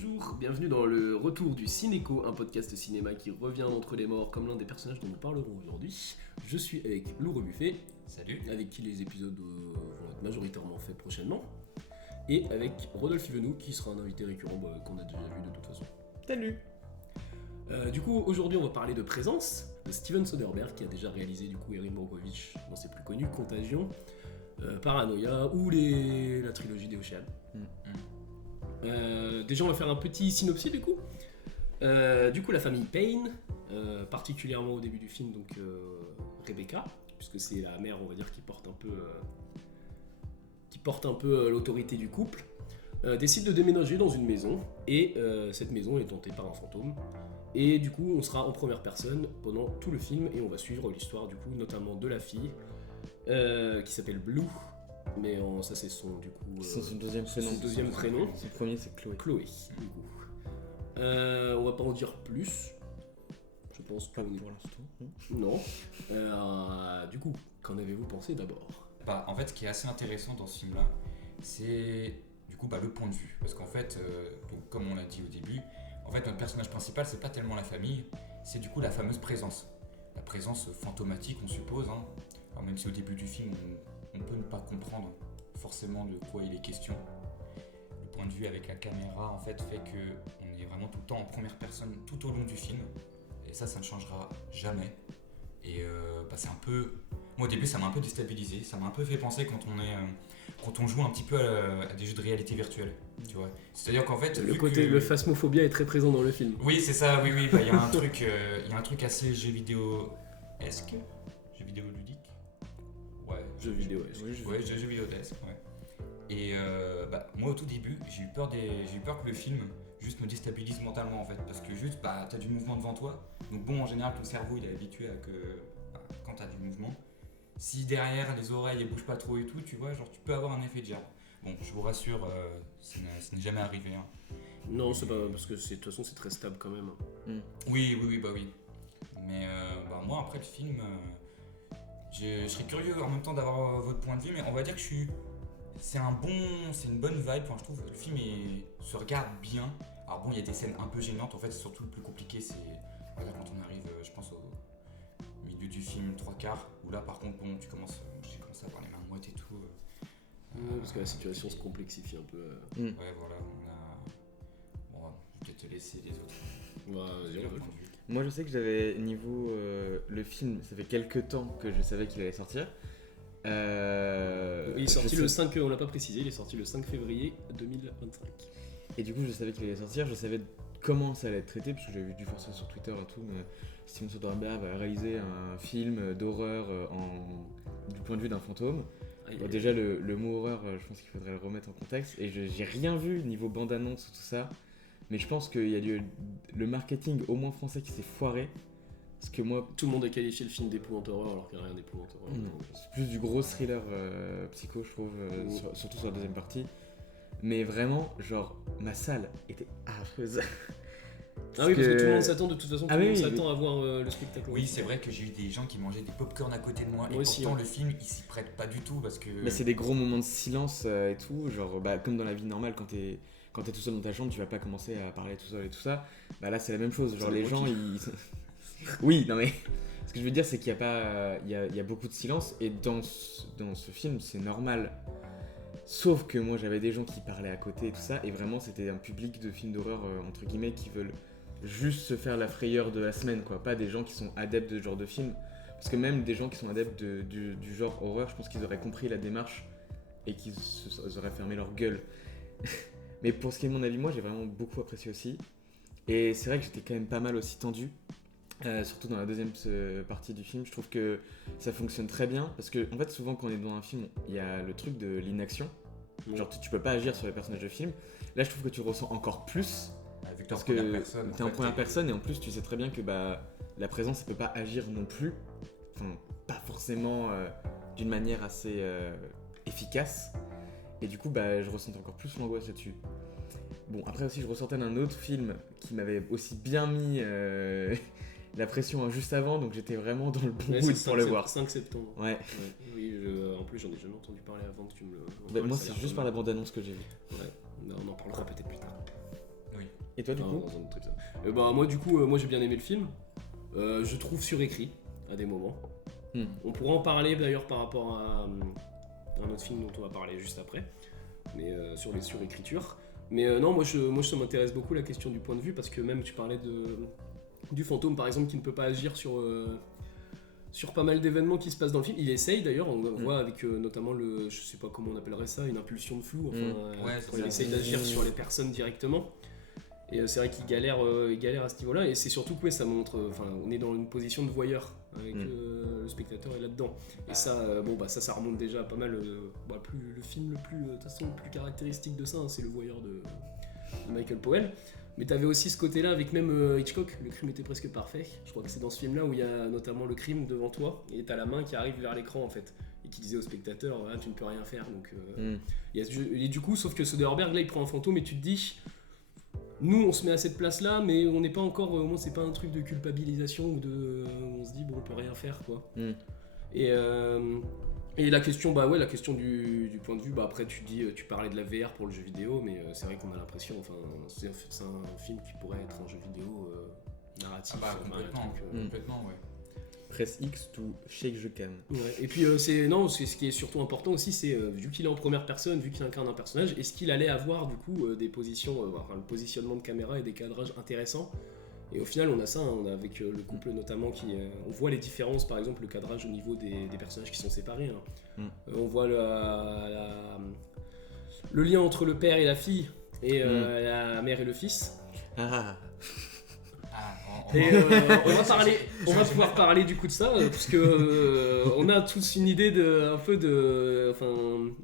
Bonjour, bienvenue dans le retour du Cinéco, un podcast cinéma qui revient d'entre les morts comme l'un des personnages dont nous parlerons aujourd'hui. Je suis avec Lou Rebuffet, salut, avec qui les épisodes vont être majoritairement faits prochainement, et avec Rodolphe Yvenou qui sera un invité récurrent qu'on a déjà vu de toute façon. Salut. Du coup, aujourd'hui on va parler de Présence, de Steven Soderbergh qui a déjà réalisé du coup Erin Brockovich dans ses plus connus, Contagion, Paranoia ou la trilogie des Oceans. Déjà on va faire un petit synopsis du coup. La famille Payne, particulièrement au début du film, donc Rebecca, puisque c'est la mère, on va dire, qui porte un peu l'autorité du couple, décide de déménager dans une maison, et cette maison est hantée par un fantôme. Et du coup on sera en première personne pendant tout le film, et on va suivre l'histoire du coup notamment de la fille, qui s'appelle Blue. Mais ça c'est son deuxième prénom. Son premier c'est Chloé. Chloé, du coup. On va pas en dire plus. Je pense pas qu'on pour l'instant. Non. Du coup, qu'en avez-vous pensé d'abord ? En fait, ce qui est assez intéressant dans ce film-là, c'est du coup le point de vue. Parce qu'en fait, donc, comme on l'a dit au début, en fait, notre personnage principal, c'est pas tellement la famille, c'est du coup la fameuse présence. La présence fantomatique, on suppose. Alors, même si au début du film, on peut ne pas comprendre forcément de quoi il est question. Le point de vue avec la caméra en fait qu'on est vraiment tout le temps en première personne tout au long du film. Et ça ne changera jamais. Et c'est un peu... Moi au début ça m'a un peu déstabilisé, ça m'a un peu fait penser quand on joue un petit peu à des jeux de réalité virtuelle. Tu vois. C'est-à-dire qu'en fait... Le phasmophobia est très présent dans le film. Oui c'est ça, oui. Il y a un truc assez jeu vidéo-esque, jeu vidéo ludique. Ouais, jeux vidéo, jeux vidéo desk, ouais. Et moi au tout début, j'ai eu peur que le film juste me déstabilise mentalement en fait, parce que juste t'as du mouvement devant toi, donc bon en général ton cerveau il est habitué à que quand t'as du mouvement, si derrière les oreilles elles bougent pas trop et tout, tu vois, genre tu peux avoir un effet de gerbe. Bon, je vous rassure, ça n'est jamais arrivé. Non, c'est pas parce que de toute façon c'est très stable quand même. Oui. Mais moi après le film. Je serais curieux en même temps d'avoir votre point de vue, mais on va dire que c'est une bonne vibe. Enfin, je trouve que le film se regarde bien. Alors bon, il y a des scènes un peu gênantes. En fait, c'est surtout le plus compliqué, c'est quand on arrive, je pense, au milieu du film, 3/4, où là, par contre, j'ai commencé à avoir les mains moites et tout. Parce que la situation se complexifie un peu. Ouais, voilà. Bon, je vais peut-être te laisser les autres. Vas-y, moi je sais que j'avais niveau le film, ça fait quelques temps que je savais qu'il allait sortir. Il est sorti le 5, on l'a pas précisé, il est sorti le 5 février 2025. Et du coup je savais qu'il allait sortir, je savais comment ça allait être traité, parce que j'avais vu forcément sur Twitter et tout, mais Steven Soderbergh va réaliser un film d'horreur du point de vue d'un fantôme. Déjà le mot horreur, je pense qu'il faudrait le remettre en contexte, et j'ai rien vu niveau bande-annonce ou tout ça. Mais je pense qu'il y a le marketing, au moins français, qui s'est foiré. Parce que moi... Tout le monde a qualifié le film d'épouvante horreur alors qu'il n'y a rien d'épouvante horreur. C'est plus du gros thriller psycho, je trouve, surtout sur la deuxième partie. Mais vraiment, genre, ma salle était affreuse. Parce que tout le monde s'attend de toute façon, s'attend à voir le spectacle. Oui, c'est vrai que j'ai eu des gens qui mangeaient des pop-corn à côté de moi. Et aussi, pourtant, le film, il s'y prête pas du tout parce que... Mais c'est des gros moments de silence et tout, genre, comme dans la vie normale, quand t'es tout seul dans ta chambre, tu vas pas commencer à parler tout seul et tout ça. Là c'est la même chose, genre les gens ils... Oui, non mais ce que je veux dire c'est qu'il y a pas... Il y a beaucoup de silence, et dans ce film c'est normal. Sauf que moi j'avais des gens qui parlaient à côté et tout ça, et vraiment c'était un public de films d'horreur entre guillemets qui veulent juste se faire la frayeur de la semaine, quoi. Pas des gens qui sont adeptes de ce genre de film. Parce que même des gens qui sont adeptes du genre horreur, je pense qu'ils auraient compris la démarche et qu'ils auraient fermé leur gueule. Mais pour ce qui est de mon avis, moi j'ai vraiment beaucoup apprécié aussi. Et c'est vrai que j'étais quand même pas mal aussi tendu, surtout dans la deuxième partie du film. Je trouve que ça fonctionne très bien, parce que en fait souvent quand on est dans un film, il y a le truc de l'inaction. Genre tu peux pas agir sur les personnages de film. Là je trouve que tu ressens encore plus, parce que t'es en première personne, et en plus tu sais très bien que la présence elle peut pas agir non plus. Enfin, pas forcément d'une manière assez efficace. Et du coup, je ressentais encore plus l'angoisse là-dessus. Bon, après aussi, je ressortais d'un autre film qui m'avait aussi bien mis la pression juste avant, donc j'étais vraiment dans le bon mood pour le voir. 5 septembre. Ouais. Oui, en plus, j'en ai jamais entendu parler avant que tu me le... Moi, c'est juste par la bande-annonce que j'ai vue. Ouais, on en parlera peut-être plus tard. Oui. Et toi, du coup dans un autre épisode. Bah, moi, du coup, moi j'ai bien aimé le film. Je trouve surécrit à des moments. On pourra en parler d'ailleurs par rapport à un autre film dont on va parler juste après, mais sur les surécritures. Mais non, moi ça m'intéresse beaucoup la question du point de vue, parce que même tu parlais du fantôme par exemple qui ne peut pas agir sur pas mal d'événements qui se passent dans le film. Il essaye d'ailleurs, on voit avec notamment je sais pas comment on appellerait ça, une impulsion de flou, quand il essaye d'agir sur les personnes directement. Et c'est vrai qu'il galère à ce niveau-là, et c'est surtout que ça montre, on est dans une position de voyeur avec le spectateur est là-dedans. Et ça, ça remonte déjà pas mal. Le film de toute façon, le plus caractéristique de ça, c'est le voyeur de Michael Powell. Mais t'avais aussi ce côté-là avec même Hitchcock, le crime était presque parfait. Je crois que c'est dans ce film-là où il y a notamment le crime devant toi, et t'as la main qui arrive vers l'écran en fait, et qui disait au spectateur, tu ne peux rien faire. Donc, et du coup, sauf que Soderbergh, là, il prend un fantôme et tu te dis, nous, on se met à cette place-là, mais on n'est pas encore, au moins, c'est pas un truc de culpabilisation ou on se dit, bon, on peut rien faire, quoi. Et la question, la question du point de vue, après tu parlais de la VR pour le jeu vidéo, mais c'est vrai qu'on a l'impression, c'est un film qui pourrait être un jeu vidéo narratif. Complètement, ouais. Press X to shake the can. Ouais. Et puis c'est ce qui est surtout important aussi, c'est vu qu'il est en première personne, vu qu'il incarne un personnage, est-ce qu'il allait avoir du coup des positions, le positionnement de caméra et des cadrages intéressants. Et au final, on a ça, on a avec le couple notamment on voit les différences, par exemple le cadrage au niveau des personnages qui sont séparés. On voit le lien entre le père et la fille, et la mère et le fils. Et on va pouvoir parler du coup de ça, parce que on a tous une idée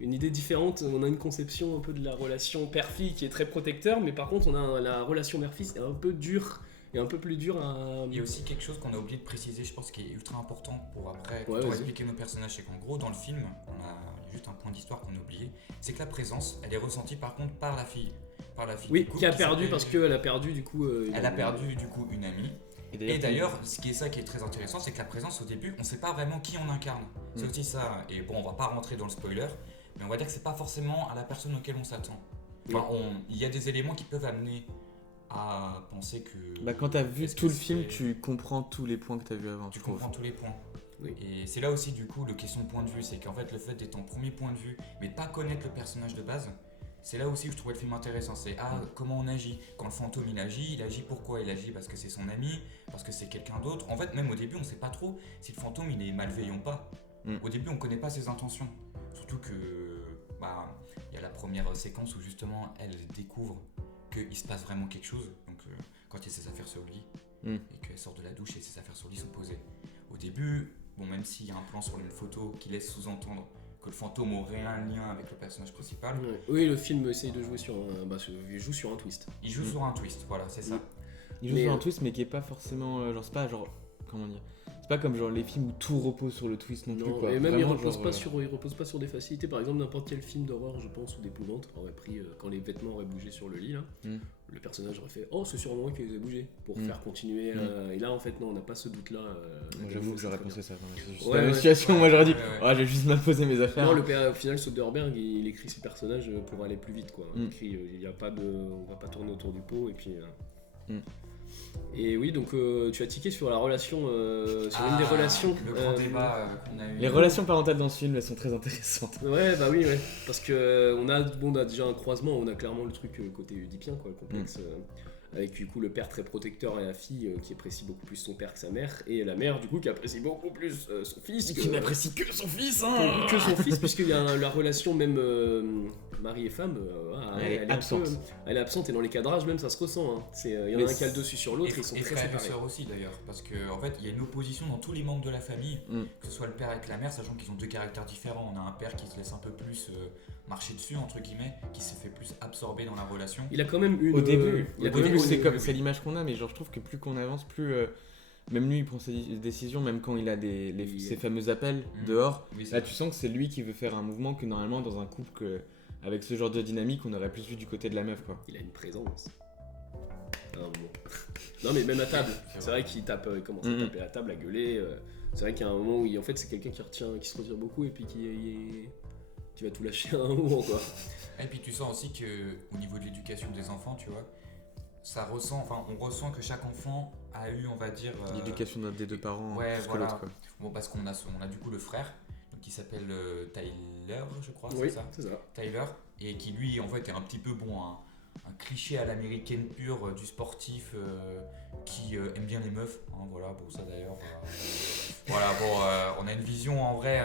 une idée différente. On a une conception un peu de la relation père-fille qui est très protecteur, mais par contre on a la relation mère-fils est un peu dure et un peu plus dur à... Il y a aussi quelque chose qu'on a oublié de préciser, je pense, qui est ultra important pour après expliquer nos personnages. C'est qu'en gros, dans le film, on a juste un point d'histoire qu'on a oublié, c'est que la présence, elle est ressentie par contre par la fille. Oui, qui a perdu parce qu'elle a perdu du coup... Elle a perdu du coup une amie. Et d'ailleurs, ce qui est très intéressant, c'est que la présence au début, on sait pas vraiment qui on incarne. C'est aussi ça. Et bon, on va pas rentrer dans le spoiler, mais on va dire que c'est pas forcément à la personne auquel on s'attend. Il y a des éléments qui peuvent amener à penser que... quand t'as vu tout le film, tu comprends tous les points que t'as vu avant. Tu comprends tous les points. Oui. Et c'est là aussi du coup la question de point de vue, c'est qu'en fait le fait d'être en premier point de vue, mais de pas connaître le personnage de base, c'est là aussi où je trouvais le film intéressant. C'est comment on agit. Quand le fantôme il agit pourquoi? Il agit parce que c'est son ami, parce que c'est quelqu'un d'autre. En fait, même au début, on sait pas trop si le fantôme il est malveillant ou pas. Au début, on connaît pas ses intentions. Surtout que y a la première séquence où justement elle découvre qu'il se passe vraiment quelque chose. Donc quand il y a ses affaires sur le lit et qu'elle sort de la douche et ses affaires sur le lit sont posées. Au début, même s'il y a un plan sur une photo qui laisse sous-entendre que le fantôme aurait un lien avec le personnage principal. Oui, le film essaye de jouer il joue sur un twist. Il joue sur un twist, voilà, c'est ça. Il joue sur un twist, mais qui est pas forcément c'est pas comment dire. C'est pas comme les films où tout repose sur le twist non plus, quoi. Et même il repose pas sur des facilités. Par exemple, n'importe quel film d'horreur, je pense, ou d'épouvante aurait pris quand les vêtements auraient bougé sur le lit là. Le personnage aurait fait c'est sûrement moi qui les ai bougés pour faire continuer. Et là en fait non, on n'a pas ce doute là. Moi j'avoue que j'aurais pensé ça. C'est la situation, moi j'aurais dit j'ai juste mal posé mes affaires. Non, au final Soderbergh il écrit ses personnages pour aller plus vite, quoi. Il écrit, on va pas tourner autour du pot, et puis et oui, donc tu as tiqué sur la relation, sur une des relations. Le grand débat qu'on a eu. Les relations parentales dans ce film, elles sont très intéressantes. Ouais, parce que on a déjà un croisement, on a clairement le truc côté oedipien, quoi, le complexe. Avec du coup le père très protecteur et la fille qui apprécie beaucoup plus son père que sa mère, et la mère du coup qui apprécie beaucoup plus son fils. Qui n'apprécie que son fils, que son fils, puisqu'il y a la relation même mari et femme, elle est absente. Elle est absente, et dans les cadrages même ça se ressent. Il y en a un qui a le dessus sur l'autre, ils sont très séparés. Et frère et sœur aussi d'ailleurs, parce qu'en fait il y a une opposition dans tous les membres de la famille, que ce soit le père avec la mère, sachant qu'ils ont deux caractères différents. On a un père qui se laisse un peu plus marcher dessus entre guillemets, qui s'est fait plus absorber dans la relation. Il a quand même une... Au début c'est l'image qu'on a, mais je trouve que plus qu'on avance, plus même lui il prend ses décisions, même quand il a ses fameux appels dehors. Là tu sens que c'est lui qui veut faire un mouvement que normalement dans un couple avec ce genre de dynamique on aurait plus vu du côté de la meuf, quoi. Il a une présence. Non mais même à table, c'est vrai qu'il commence à taper à table, à gueuler. C'est vrai qu'il y a un moment où en fait c'est quelqu'un qui se retire beaucoup, et puis qui va tout lâcher à un moment, quoi. Et puis tu sens aussi que au niveau de l'éducation des enfants, tu vois, on ressent que chaque enfant a eu, on va dire... L'éducation des deux parents ouais, plus que voilà. l'autre, quoi. Bon, parce qu'on a du coup le frère, donc, qui s'appelle Tyler, je crois, Oui, c'est ça c'est ça. Tyler, et qui lui, en fait, est un petit peu un cliché à l'américaine pure du sportif qui aime bien les meufs. Hein, voilà, bon, ça d'ailleurs... voilà, bon, on a une vision, en vrai...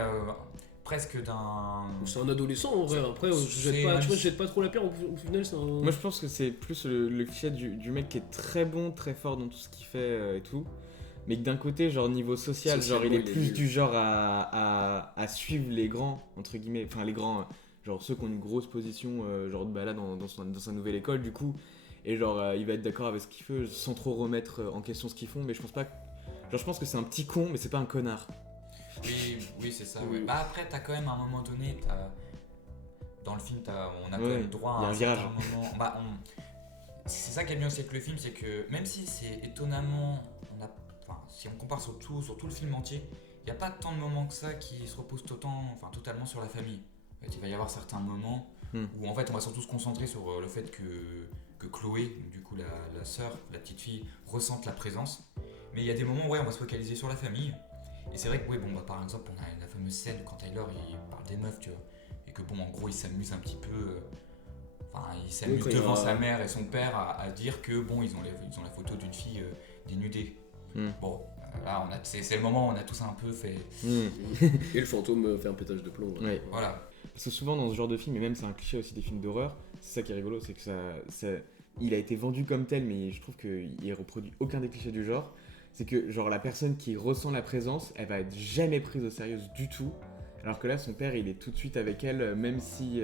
presque d'un... C'est un adolescent en vrai, après je jette pas trop la pierre, au final c'est un... Moi je pense que c'est plus le cliché du mec qui est très bon, très fort dans tout ce qu'il fait et tout. Mais que d'un côté, genre niveau social, genre il est plus du genre à suivre les grands, entre guillemets, enfin les grands, genre ceux qui ont une grosse position, genre bah là dans sa nouvelle école du coup. Et genre il va être d'accord avec ce qu'il fait sans trop remettre en question ce qu'ils font, mais je pense pas... Genre je pense que c'est un petit con, mais c'est pas un connard. Oui, c'est ça. Ouais. Bah après, t'as quand même à un moment donné, dans le film, on a quand même droit à un certain moment. C'est ça qui est bien aussi avec le film, c'est que même si c'est étonnamment, si on compare sur tout le film entier, il n'y a pas tant de moments que ça qui se reposent totalement sur la famille. En fait, il va y avoir certains moments où en fait on va surtout se concentrer sur le fait que Chloé, du coup la sœur, la petite fille, ressente la présence. Mais il y a des moments où on va se focaliser sur la famille. Et c'est vrai que, par exemple, on a la fameuse scène quand Tyler il parle des meufs, tu vois, et que, en gros, il s'amuse un petit peu. Il s'amuse devant sa mère et son père à dire que, ils ont la photo d'une fille dénudée. Bon, là, c'est le moment où on a tous un peu fait. Et le fantôme fait un pétage de plomb. Ouais. Voilà. Parce que souvent, dans ce genre de film, et même c'est un cliché aussi des films d'horreur, c'est ça qui est rigolo, c'est que il a été vendu comme tel, mais je trouve qu'il reproduit aucun des clichés du genre. C'est que genre la personne qui ressent la présence, elle va être jamais prise au sérieux du tout. Alors que là, son père, il est tout de suite avec elle, même si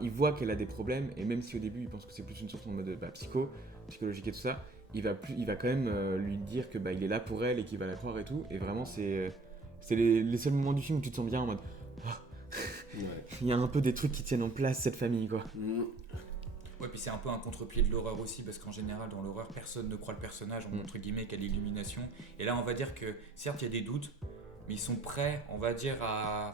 il voit qu'elle a des problèmes, et même si au début, il pense que c'est plus une sorte en mode psychologique et tout ça, il va quand même lui dire que il est là pour elle et qu'il va la croire et tout. Et vraiment, c'est les seuls moments du film où tu te sens bien en mode il y a un peu des trucs qui tiennent en place cette famille, quoi. Ouais, puis c'est un peu un contre-pied de l'horreur aussi, parce qu'en général, dans l'horreur, personne ne croit le personnage, entre guillemets, qu'à l'illumination. Et là, on va dire que, certes, il y a des doutes, mais ils sont prêts, on va dire,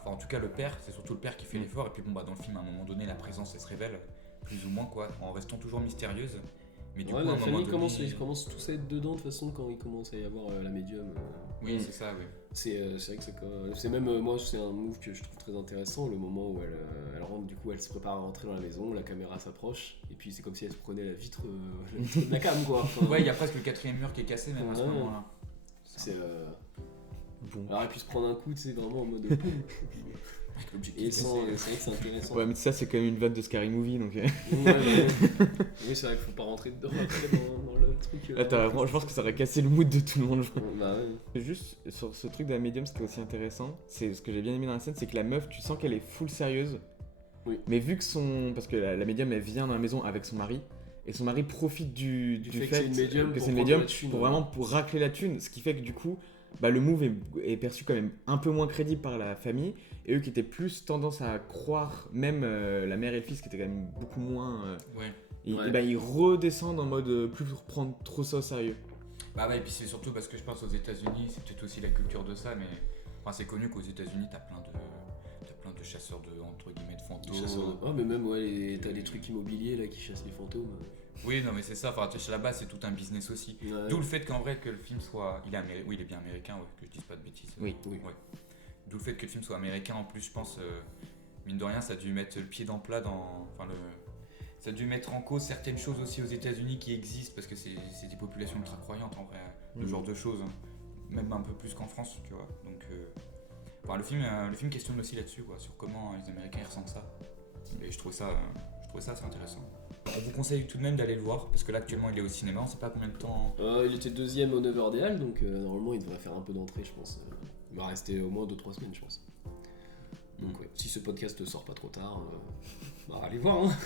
en tout cas, le père, c'est surtout le père qui fait l'effort. Et puis, dans le film, à un moment donné, la présence, elle se révèle, plus ou moins, quoi, en restant toujours mystérieuse. Mais du coup, la famille commence tous à être dedans, de toute façon, quand il commence à y avoir la médium. Oui, c'est ça, oui. C'est vrai que c'est même, moi, c'est un move que je trouve très intéressant, le moment où elle rentre, du coup, elle se prépare à rentrer dans la maison, la caméra s'approche, et puis c'est comme si elle se prenait la vitre de la cam, quoi. Ouais, il y a presque le 4ème mur qui est cassé, même à ce moment-là. C'est... Bon. Alors, elle puisse prendre un coup, c'est vraiment en mode... Et c'est vrai que c'est intéressant. Ouais, mais ça, c'est quand même une vanne de Scary Movie, donc... Oui, c'est vrai qu'il faut pas rentrer dedans après dans le truc... Là, je pense que ça aurait cassé le mood de tout le monde. Bah ouais. Juste, sur ce truc de la médium, ce qui est aussi intéressant, c'est ce que j'ai bien aimé dans la scène, c'est que la meuf, tu sens qu'elle est full sérieuse. Oui. Mais vu que parce que la médium, elle vient dans la maison avec son mari, et son mari profite du fait que c'est une médium pour vraiment racler la thune, ce qui fait que du coup... le move est perçu quand même un peu moins crédible par la famille, et eux qui étaient plus tendance à croire, même la mère et le fils qui étaient quand même beaucoup moins... ils redescendent en mode plus pour prendre trop ça au sérieux. Et puis c'est surtout parce que je pense aux États-Unis, c'est peut-être aussi la culture de ça, mais c'est connu qu'aux États-Unis t'as plein de chasseurs entre guillemets de fantômes. Mais même t'as des trucs immobiliers là qui chassent les fantômes. Oui, non, mais c'est ça, là-bas c'est tout un business aussi. Ouais. D'où le fait qu'en vrai que le film soit. Il est bien américain, que je dise pas de bêtises. Oui. Ouais. D'où le fait que le film soit américain, en plus, je pense, mine de rien, ça a dû mettre le pied dans le plat ça a dû mettre en cause certaines choses aussi aux États-Unis qui existent, parce que c'est des populations ultra croyantes en vrai, ce genre de choses, même un peu plus qu'en France, tu vois. Donc, le film questionne aussi là-dessus, quoi, sur comment les Américains ressentent ça. Et je trouvais ça assez intéressant. On vous conseille tout de même d'aller le voir, parce que là actuellement il est au cinéma, on sait pas combien de temps. Il était 2ème au 9h des Halles, donc normalement il devrait faire un peu d'entrée, je pense. Il va rester au moins 2-3 semaines, je pense. Donc si ce podcast sort pas trop tard, allez voir, hein.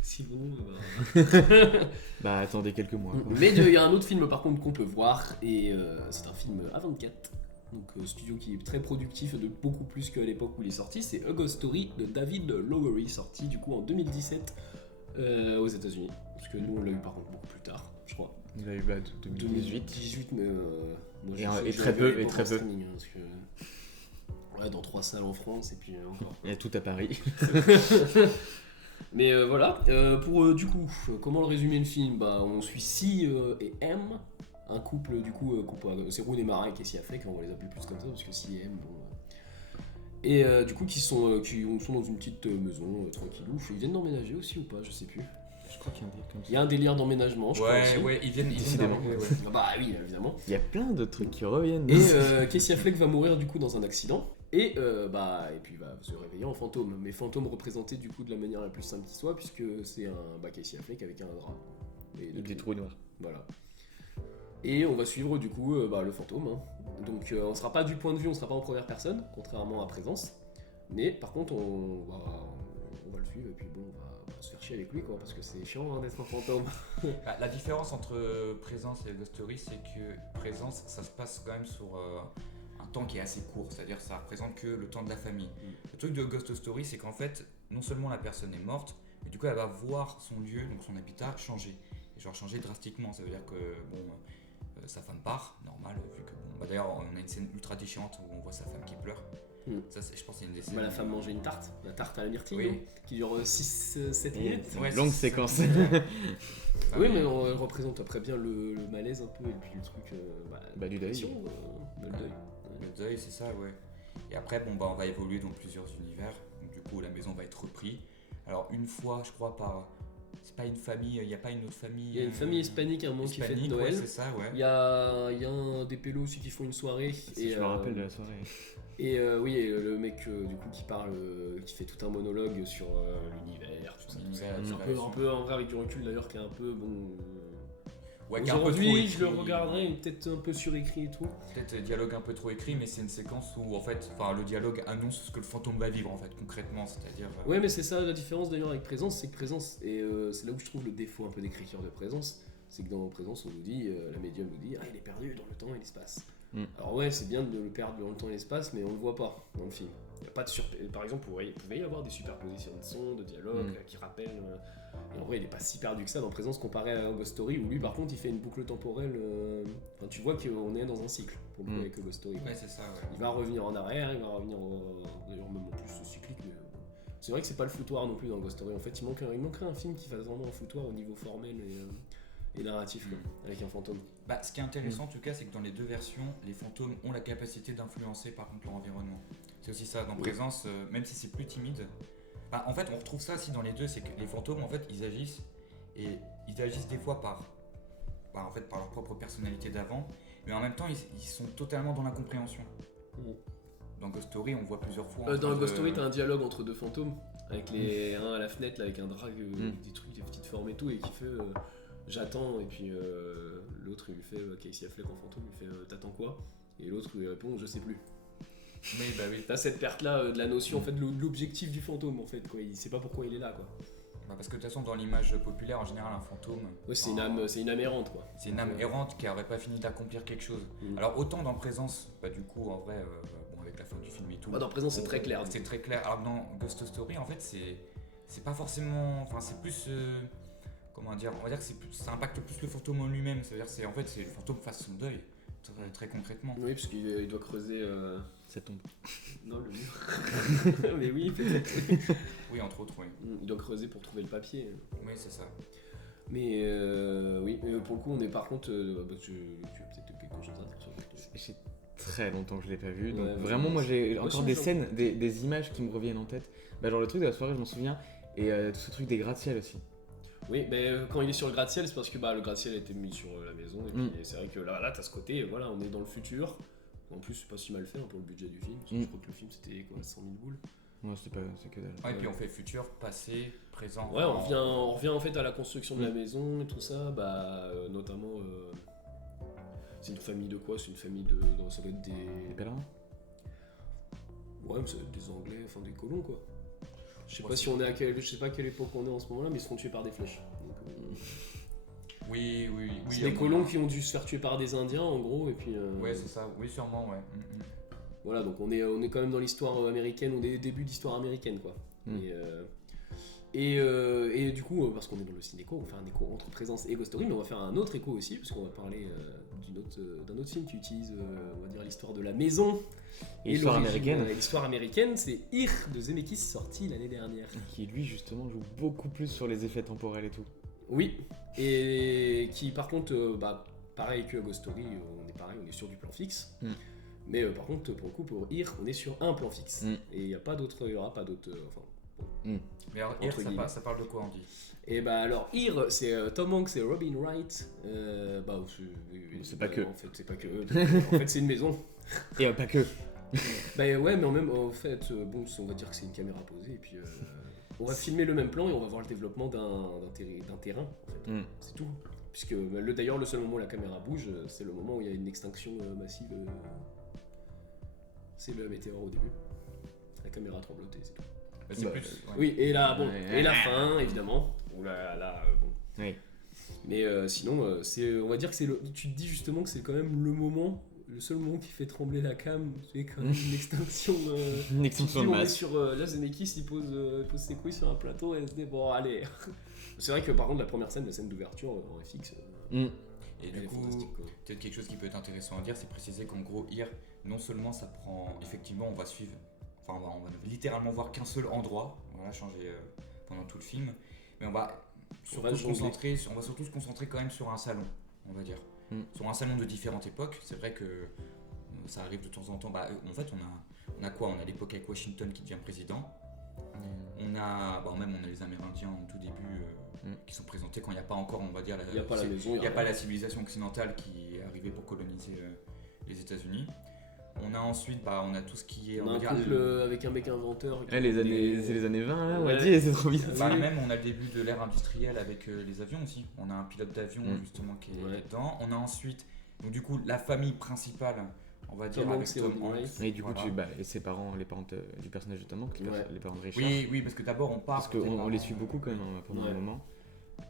Sinon, attendez quelques mois. Quoi. Mais il y a un autre film par contre qu'on peut voir, et c'est un film A24. Donc studio qui est très productif, de beaucoup plus qu'à l'époque où il est sorti. C'est A Ghost Story de David Lowery, sorti du coup en 2017 aux États-Unis. Parce que nous on l'a eu par contre beaucoup plus tard, je crois. On l'a eu 2018. Mais moi et très peu. Streaming, parce que dans 3 salles en France et puis encore. Il y a tout à Paris. Mais voilà, pour du coup, comment le résumer le film? Bah, on suit Si et M, un couple du coup, c'est Rooney Mara et Casey Affleck, on va les appeler plus comme ça parce que Si et M, bon. Et du coup, qui sont dans une petite maison tranquillou. Ils viennent d'emménager aussi ou pas? Je sais plus. Je crois qu'il y a un délire comme ça. Il y a un délire d'emménagement, je crois aussi. Ouais, ils viennent Décidément. d'arriver, ouais. Ah bah oui, évidemment. Il y a plein de trucs qui reviennent. Et Casey Affleck va mourir du coup dans un accident. Et puis il va se réveiller en fantôme. Mais fantôme représenté du coup de la manière la plus simple qui soit, puisque c'est un Casey Affleck avec un drap. Et Des trous noirs. Voilà. Et on va suivre du coup le fantôme. Hein. Donc on sera pas du point de vue, on sera pas en première personne, contrairement à Présence. Mais par contre on va le suivre et puis bon on va se faire chier avec lui quoi, parce que c'est chiant hein, d'être un fantôme. Bah, la différence entre Présence et Ghost Story, c'est que Présence, ça se passe quand même sur un temps qui est assez court, c'est-à-dire ça représente que le temps de la famille. Le truc de Ghost Story, c'est qu'en fait, non seulement la personne est morte, mais du coup elle va voir son lieu, donc son habitat, changer. Et genre changer drastiquement, ça veut dire que bon, sa femme part, normal, vu que bon, bah d'ailleurs on a une scène ultra déchirante où on voit sa femme qui pleure. Ça, je pense que c'est une des scènes. La femme mangeait une tarte, la tarte à la myrtille, Oui. non qui dure 6-7 minutes. Ouais, Longue c'est- séquence. Oui, mais on représente après bien le malaise un peu et puis le truc. Du deuil. l'action, le deuil. Le deuil, c'est ça, ouais. Et après, bon, bah, on va évoluer dans plusieurs univers. Donc, du coup, la maison va être reprise. Alors, une fois, je crois, par. C'est pas une famille, il n'y a pas une autre famille. Il y a une famille hispanique à un moment qui fête hispanique, Noël. ouais, c'est ça, ouais. Il y a un des pélos aussi qui font une soirée. Si je me rappelle de la soirée. Et oui, et le mec du coup qui parle, qui fait tout un monologue sur l'univers, tout ça. L'univers, Un peu en vrai avec du recul d'ailleurs, qui est un peu bon. Ouais, qui est un peu trop Aujourd'hui, écrit. je le regarderai, peut-être un peu surécrit et tout. Peut-être dialogue un peu trop écrit, mais c'est une séquence où, en fait, le dialogue annonce ce que le fantôme va vivre, en fait, concrètement. C'est-à-dire. Ouais, mais c'est ça la différence d'ailleurs avec Présence, c'est que Présence, et c'est là où je trouve le défaut un peu d'écriture de Présence, c'est que dans Présence, on nous dit, la médium nous dit, ah, il est perdu dans le temps et l'espace. Alors ouais, c'est bien de le perdre dans le temps et l'espace, mais on le voit pas dans le film. Il y a pas de Par exemple, il pouvait y avoir des superpositions de sons, de dialogues qui rappellent. Et en vrai, il est pas si perdu que ça dans Présence comparé à Ghost Story, où lui, par contre, il fait une boucle temporelle. Enfin, tu vois qu'on est dans un cycle pour le coup, avec Ghost Story. Ouais, c'est ça, ouais. Il va revenir en arrière, il va revenir d'ailleurs même en plus cyclique, mais c'est vrai que c'est pas le foutoir non plus dans Ghost Story. En fait, il manquerait un film qui fasse vraiment un foutoir au niveau formel et narratif, quoi, avec un fantôme. Bah, ce qui est intéressant en tout cas, c'est que dans les deux versions, les fantômes ont la capacité d'influencer par contre leur environnement. C'est aussi ça, dans Présence, même si c'est plus timide. Bah, en fait, on retrouve ça aussi dans les deux, c'est que les fantômes, en fait, ils agissent des fois par leur propre personnalité d'avant, mais en même temps, ils sont totalement dans l'incompréhension. Dans Ghost Story, on voit plusieurs fois. Dans Ghost Story, t'as un dialogue entre deux fantômes, avec un à la fenêtre, là, avec un drag, des trucs, des petites formes et tout, et qui fait j'attends, et puis l'autre il lui fait Casey Affleck en fantôme, il fait t'attends quoi? Et l'autre lui répond je sais plus. Mais bah oui. T'as cette perte là de la notion en fait de l'objectif du fantôme en fait quoi, il sait pas pourquoi il est là quoi. Bah parce que de toute façon dans l'image populaire en général un fantôme. Ouais, c'est une âme errante quoi. C'est une âme errante qui aurait pas fini d'accomplir quelque chose. Alors autant dans Présence, bah du coup en vrai avec la fin du film et tout. Dans Présence c'est très clair. C'est très clair. Alors dans Ghost Story en fait c'est pas forcément, enfin c'est plus comment dire, on va dire que ça impacte plus le fantôme en lui-même. C'est-à-dire c'est le fantôme fasse son deuil. Très concrètement. Oui, parce qu'il doit creuser. Ça tombe. Non, le mur. Mais oui, peut-être. Oui, entre autres, oui. Il doit creuser pour trouver le papier. Oui, c'est ça. Mais oui, mais pour le coup, on est par contre. Tu as peut-être quelque chose à dire sur le J'ai très longtemps que je l'ai pas vu. Donc Ouais, vraiment, moi j'ai moi encore aussi, des genre. scènes, des images qui me reviennent en tête. Bah, genre le truc de la soirée, je m'en souviens. Et tout ce truc des gratte-ciel aussi. Oui, mais quand il est sur le gratte-ciel, c'est parce que le gratte-ciel a été mis sur la maison. Et puis c'est vrai que là t'as ce côté, voilà, on est dans le futur. En plus, c'est pas si mal fait pour le budget du film. Parce que je crois que le film c'était quoi, 100 000 boules. Ouais, c'est que dalle. Ouais, et puis on fait futur, passé, présent. Ouais, on revient en fait à la construction de la maison et tout ça. Notamment, c'est une famille de quoi? C'est une famille de. Ça doit être Les des. pèlerins. Ouais, mais ça doit être des Anglais, enfin des colons quoi. Je sais Ouais, pas si on est je sais pas à quelle époque on est en ce moment-là, mais ils se font tuer par des flèches. Donc, Oui. c'est des colons qui ont dû se faire tuer par des Indiens en gros, et puis. Ouais, c'est ça. Oui, sûrement, ouais. Voilà, donc on est quand même dans l'histoire américaine, on est début d'histoire américaine quoi. Et du coup, parce qu'on est dans le ciné-écho, on va faire un écho entre Présence et Ghost Story, mais on va faire un autre écho aussi, parce qu'on va parler d'un autre film qui utilise, on va dire, l'histoire de la maison. Et L'histoire l'origine, américaine. L'histoire américaine, c'est Ir de Zemeckis, sorti l'année dernière. Qui lui justement joue beaucoup plus sur les effets temporels et tout. Oui, et qui par contre, pareil que Ghost Story, on est sur du plan fixe. Mais par contre, pour le coup, pour Ir, on est sur un plan fixe. Et il n'y aura pas d'autre. Mais alors, Ir, ça parle de quoi, Andy? Et alors, Ir, c'est Tom Hanks et Robin Wright. C'est pas que. En fait, c'est pas que. En fait, c'est une maison. Et pas que. Ouais, mais en fait, on va dire que c'est une caméra posée. Et puis, on va filmer le même plan et on va voir le développement d'un terrain. En fait. C'est tout. Puisque d'ailleurs, le seul moment où la caméra bouge, c'est le moment où il y a une extinction massive. C'est le météore au début. La caméra tremblotait, c'est tout. Oui, et là, et la fin, évidemment. Oui. Mais sinon, on va dire que tu te dis justement que c'est quand même le seul moment qui fait trembler la cam, c'est quand même une extinction. Une extinction de masse. Là, Zemeckis, il pose ses couilles sur un plateau et il se dit, bon, allez. C'est vrai que par contre, la première scène, la scène d'ouverture en FX. Et du coup, peut-être quelque chose qui peut être intéressant à dire, c'est préciser qu'en gros, Ir, non seulement ça prend. Effectivement, on va suivre. Enfin, on va littéralement voir qu'un seul endroit, on va changer pendant tout le film, mais on va surtout se concentrer quand même sur un salon, on va dire. Sur un salon de différentes époques. C'est vrai que ça arrive de temps en temps. En fait, on a quoi? On a l'époque avec Washington qui devient président. On a les Amérindiens au tout début qui sont présentés quand il n'y a pas encore, on va dire, il n'y a pas la civilisation occidentale qui est arrivée pour coloniser les États-Unis. On a ensuite, on a tout ce qui est. On a un couple avec un mec inventeur. C'est les années 20 là, on va dire, c'est trop bien. Même on a le début de l'ère industrielle avec les avions aussi. On a un pilote d'avion justement qui est dedans. On a ensuite, donc du coup, la famille principale, on va dire, Tom avec Hanks Tom Hanks. Et du coup, et ses parents, les parents du personnage de Tom Hanks, les parents de Richard. Oui, parce que d'abord on part. Parce qu'on les suit beaucoup quand même pendant un moment,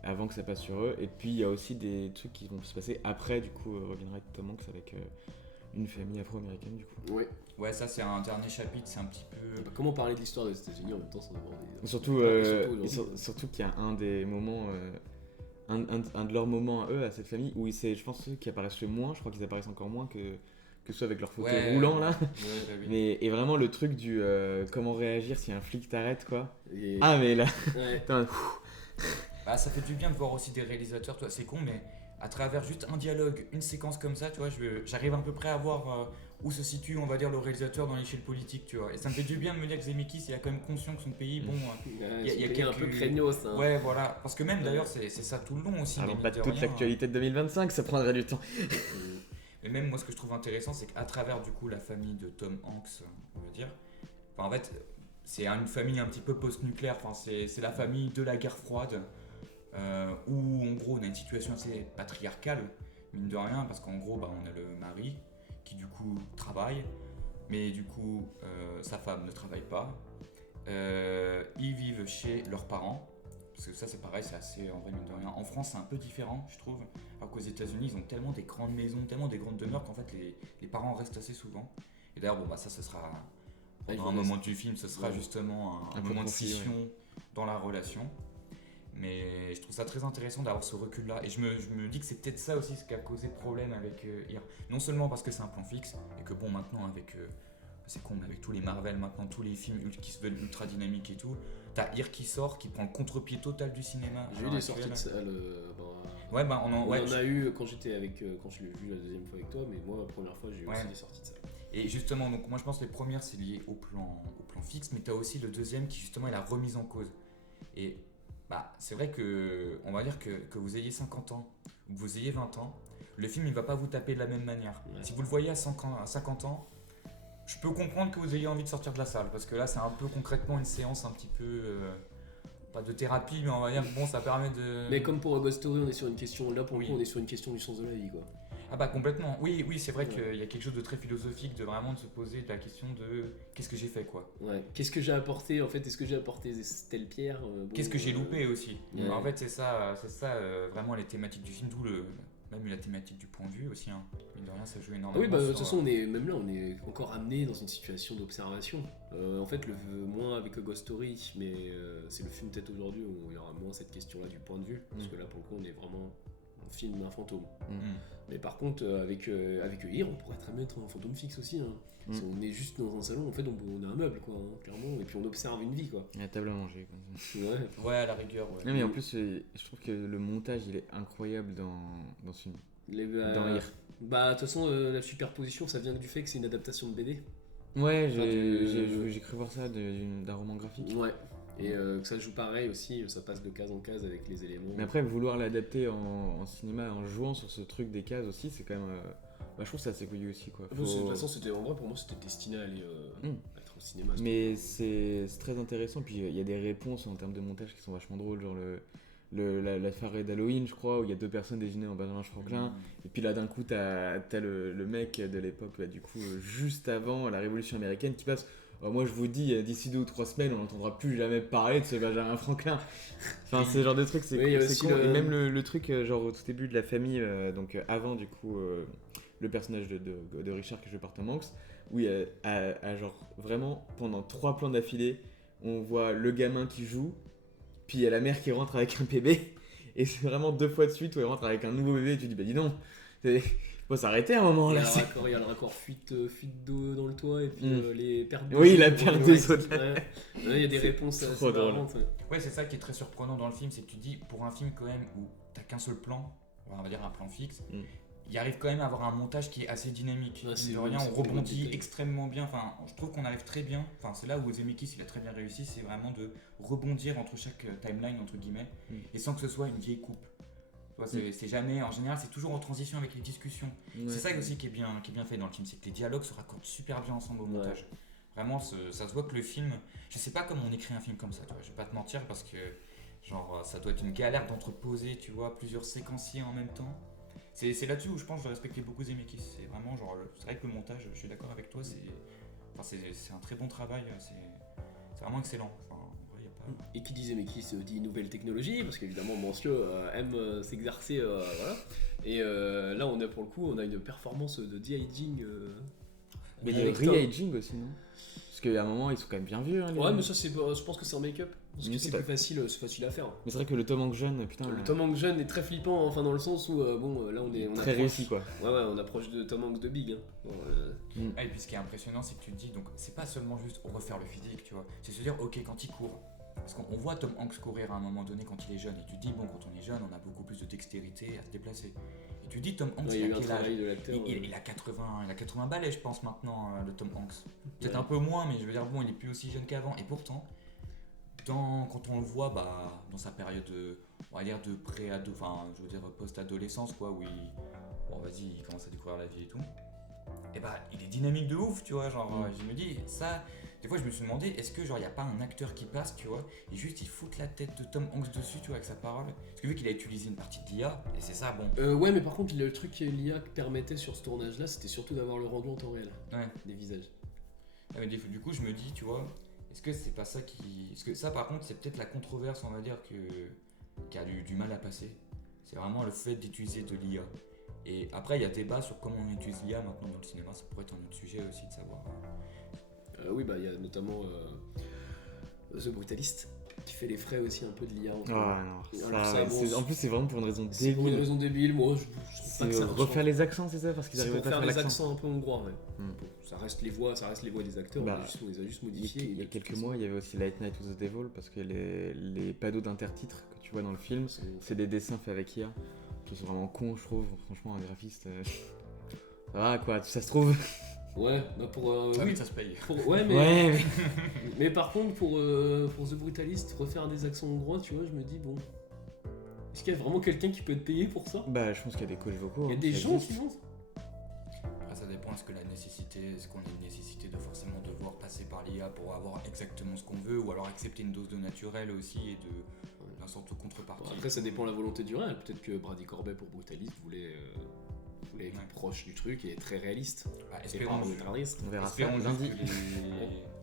avant que ça passe sur eux. Et puis il y a aussi des trucs qui vont se passer après, du coup, Robin Wright et Tom Hanks avec. Une famille afro-américaine du coup. Ouais, ça c'est un dernier chapitre, c'est un petit peu. Comment parler de l'histoire des États-Unis en même temps sans avoir Surtout qu'il y a un des moments, un de leurs moments à eux, à cette famille, où je pense ceux qui apparaissent le moins, je crois qu'ils apparaissent encore moins que ceux avec leur fauteuil roulant là. Oui. Et vraiment le truc du comment réagir si un flic t'arrête quoi. Mais là. Ça fait du bien de voir aussi des réalisateurs, toi c'est con mais. À travers juste un dialogue, une séquence comme ça, tu vois, j'arrive à peu près à voir où se situe, on va dire, le réalisateur dans l'échelle politique, tu vois. Et ça me fait du bien de me dire que Zemeckis, il a quand même conscient que son pays, il y a quelques... un peu craignos. Hein. Ouais, voilà. Parce que même d'ailleurs, c'est ça tout le long aussi. Alors pas toute l'actualité de 2025, ça prendrait du temps. Mais même moi, ce que je trouve intéressant, c'est qu'à travers du coup la famille de Tom Hanks, on va dire, en fait, c'est une famille un petit peu post-nucléaire. Enfin, c'est la famille de la guerre froide. Où en gros on a une situation assez patriarcale, mine de rien, parce qu'en gros on a le mari qui du coup travaille, mais du coup sa femme ne travaille pas. Ils vivent chez leurs parents, parce que ça c'est pareil, c'est assez en vrai mine de rien. En France c'est un peu différent je trouve, alors qu'aux États-Unis ils ont tellement des grandes maisons, tellement des grandes demeures qu'en fait les parents restent assez souvent. Et d'ailleurs ça ce sera pendant un moment du film, ce sera justement un moment de scission dans la relation. Mais je trouve ça très intéressant d'avoir ce recul-là. Et je me dis que c'est peut-être ça aussi ce qui a causé problème avec Ir. Non seulement parce que c'est un plan fixe, et que bon, maintenant, c'est con, mais avec tous les Marvel, maintenant, tous les films qui se veulent ultra dynamiques et tout, t'as Ir qui sort, qui prend le contre-pied total du cinéma. J'ai eu des sorties de salle. On en a eu quand je l'ai vu la deuxième fois avec toi, mais moi, la première fois, j'ai eu aussi des sorties de salle. Et justement, donc moi je pense que les premières, c'est lié au plan fixe, mais t'as aussi le deuxième qui, justement, est la remise en cause. Et. C'est vrai que, on va dire que vous ayez 50 ans ou que vous ayez 20 ans, le film il va pas vous taper de la même manière. Si vous le voyez à 50 ans, je peux comprendre que vous ayez envie de sortir de la salle, parce que là c'est un peu concrètement une séance un petit peu, pas de thérapie, mais on va dire que ça permet de... Mais comme pour Ghost Story, on est sur une question, là pour le coup on est sur une question du sens de la vie quoi. Complètement, oui c'est vrai qu'il y a quelque chose de très philosophique de vraiment de se poser de la question de qu'est-ce que j'ai fait quoi. Qu'est-ce que j'ai apporté en fait, est-ce que j'ai apporté telle pierre qu'est-ce que j'ai loupé aussi. En fait c'est ça vraiment les thématiques du film, d'où même la thématique du point de vue aussi, hein. Mine de rien, ça joue Ah énormément. oui, bah, de sur, toute façon, même là, on est encore amené dans une situation d'observation. En fait, moins avec Ghost Story, mais c'est le film peut-être aujourd'hui où il y aura moins cette question-là du point de vue, parce que là, pour le coup, on est vraiment on filme un fantôme. Mais par contre, avec Here, on pourrait très bien être un fantôme fixe aussi. Hein. Si on est juste dans un salon, en fait, on a un meuble, quoi, hein, clairement, et puis on observe une vie, quoi. La table à manger, quoi. Ouais. Ouais, à la rigueur, ouais. Non, mais en plus, je trouve que le montage, il est incroyable dans ce film. Dans Here. Bah, de toute façon, la superposition, ça vient du fait que c'est une adaptation de BD. Ouais, Enfin, j'ai cru voir ça d'un roman graphique. Ouais. Et que ça joue pareil aussi, ça passe de case en case avec les éléments. Mais après, vouloir l'adapter en cinéma, en jouant sur ce truc des cases aussi, c'est quand même. Bah, je trouve ça assez couillu aussi, quoi. De toute façon, en vrai, pour moi, c'était destiné à aller être au cinéma. Mais c'est très intéressant, puis il y a des réponses en termes de montage qui sont vachement drôles, genre la soirée d'Halloween, je crois, où il y a deux personnes déjeuner en Benjamin Franklin, et puis là d'un coup t'as le mec de l'époque, bah, du coup juste avant la Révolution américaine qui passe. Moi je vous dis, d'ici 2 ou 3 semaines on n'entendra plus jamais parler de ce Benjamin Franklin. Enfin ce genre de truc c'est con. Et même le truc genre au tout début de la famille, donc avant du coup le personnage de Richard qui joue par Tom Hanks, où il y a genre vraiment pendant 3 plans d'affilée on voit le gamin qui joue, puis il y a la mère qui rentre avec un bébé, et c'est vraiment 2 fois de suite où elle rentre avec un nouveau bébé, et tu dis bah dis donc, faut s'arrêter à un moment là. Il y a le raccord fuite d'eau dans le toit, et puis les pertes d'eau. Oui, la perte des eaux. Il y a des réponses assez marrantes. Ouais, c'est ça qui est très surprenant dans le film, c'est que tu dis, pour un film quand même où t'as qu'un seul plan, on va dire un plan fixe, il arrive quand même à avoir un montage qui est assez dynamique. De rien, on rebondit extrêmement bien. Enfin, je trouve qu'on arrive très bien. Enfin, c'est là où Zemeckis il a très bien réussi, c'est vraiment de rebondir entre chaque timeline entre guillemets, et sans que ce soit une vieille coupe. C'est jamais, en général, c'est toujours en transition avec les discussions. C'est ça aussi qui est bien fait dans le film, c'est que les dialogues se raccordent super bien ensemble au montage. Vraiment, ça se voit que le film, je sais pas comment on écrit un film comme ça, tu vois. Je vais pas te mentir parce que genre ça doit être une galère d'entreposer, tu vois, plusieurs séquenciers en même temps. C'est là-dessus où je pense que je respectais beaucoup Zemeckis. C'est vraiment genre, c'est vrai que le montage, je suis d'accord avec toi, c'est un très bon travail, c'est vraiment excellent. Enfin, en vrai, y a pas... Et qui dit Zemeckis dit nouvelle technologie, parce qu'évidemment Monsieur aime s'exercer, voilà. Et là, on a pour le coup, on a une performance de de-aging. Mais de re-aging aussi, non? Parce qu'à un moment, ils sont quand même bien vieux. Hein, ouais, mais ça, je pense que c'est en make-up. Parce que c'est facile à faire. Mais c'est vrai que le Tom Hanks jeune, putain. Le Tom Hanks jeune est très flippant, enfin dans le sens où, là on est. Très réussi quoi. Ouais, on approche de Tom Hanks de Big. Hein. Et puis ce qui est impressionnant, c'est que tu te dis, donc c'est pas seulement juste refaire le physique, tu vois. C'est se dire, ok, quand il court. Parce qu'on voit Tom Hanks courir à un moment donné quand il est jeune. Et tu te dis, bon, quand on est jeune, on a beaucoup plus de dextérité à se déplacer. Et tu te dis, Tom Hanks, il a quel âge? Il a 80 balais, je pense, maintenant, le Tom Hanks. Peut-être un peu moins, mais je veux dire, bon, il est plus aussi jeune qu'avant. Et pourtant, quand on le voit dans sa période, on va dire, de pré-ado, enfin, je veux dire, post-adolescence, quoi, où il commence à découvrir la vie et tout. Et il est dynamique de ouf, tu vois, genre, je me dis, ça... Des fois, je me suis demandé, est-ce que genre y a pas un acteur qui passe, tu vois, et juste il fout la tête de Tom Hanks dessus, tu vois, avec sa parole. Parce que vu qu'il a utilisé une partie de l'IA, et c'est ça, bon. Ouais, mais par contre, le truc que l'IA permettait sur ce tournage-là, c'était surtout d'avoir le rendu en temps réel. Ouais. Des visages. Ah, mais du coup, je me dis, tu vois, est-ce que c'est pas ça qui... Parce que ça, par contre, c'est peut-être la controverse, on va dire, qui a du mal à passer. C'est vraiment le fait d'utiliser de l'IA. Et après, il y a débat sur comment on utilise l'IA maintenant dans le cinéma, ça pourrait être un autre sujet aussi de savoir. Oui, il y a notamment The Brutalist qui fait les frais aussi un peu de l'IA. En plus, c'est vraiment pour une raison débile. C'est pour une raison débile, moi je trouve pas que ça refaire les accents, c'est ça? Parce qu'ils arrivent à faire les accents un peu hongrois, ouais. Bon, ça reste les voix des acteurs, on les a juste modifiés. Il y a quelques mois, il y avait aussi Late Night with the Devil, parce que les panneaux d'intertitres que tu vois dans le film, c'est des dessins faits avec IA, qui sont vraiment cons, je trouve. Franchement, un graphiste. Ça va quoi, ça se trouve. Ouais, oui, ça se paye. Mais par contre, pour The Brutalist, refaire des accents hongrois, tu vois, je me dis, bon. Est-ce qu'il y a vraiment quelqu'un qui peut être payé pour ça? Je pense qu'il y a des coachs vocaux. Il y a des gens qui font ça. Après, ça dépend, est-ce qu'on a une nécessité de forcément devoir passer par l'IA pour avoir exactement ce qu'on veut, ou alors accepter une dose de naturel aussi et d'un sorte de contrepartie. Après, ça dépend de la volonté du réel. Peut-être que Brady Corbet pour Brutalist voulait être proche du truc et très réaliste. Espérons. On verra ça lundi.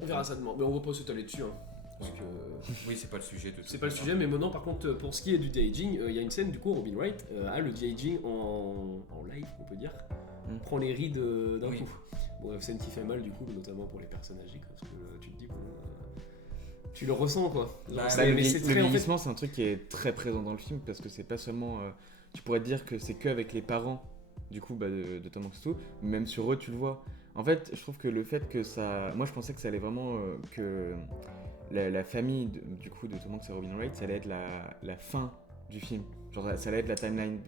On verra ça demain, mais on va pas s'étaler dessus. Hein. Parce que Oui, c'est pas le sujet de c'est pas le sujet, mais maintenant, par contre, pour ce qui est du de-aging, il y a une scène, du coup, Robin Wright a le de-aging en live, on peut dire, prend les rides d'un Oui. coup. Bon, scène qui fait mal, du coup, notamment pour les personnes âgées, quoi, parce que tu te dis, bon, tu le ressens, quoi. Genre, Bah, c'est- Le mais c'est très, en fait, vieillissement, c'est un truc qui est très présent dans le film parce que c'est pas seulement. Tu pourrais te dire que c'est que avec les parents du coup de Tom Hanks et tout, même sur eux tu le vois. En fait, je trouve que le fait que ça. Moi je pensais que ça allait vraiment. Que la famille du coup de Tom Hanks et Robin Wright, ça allait être la fin du film. Genre ça allait être la timeline.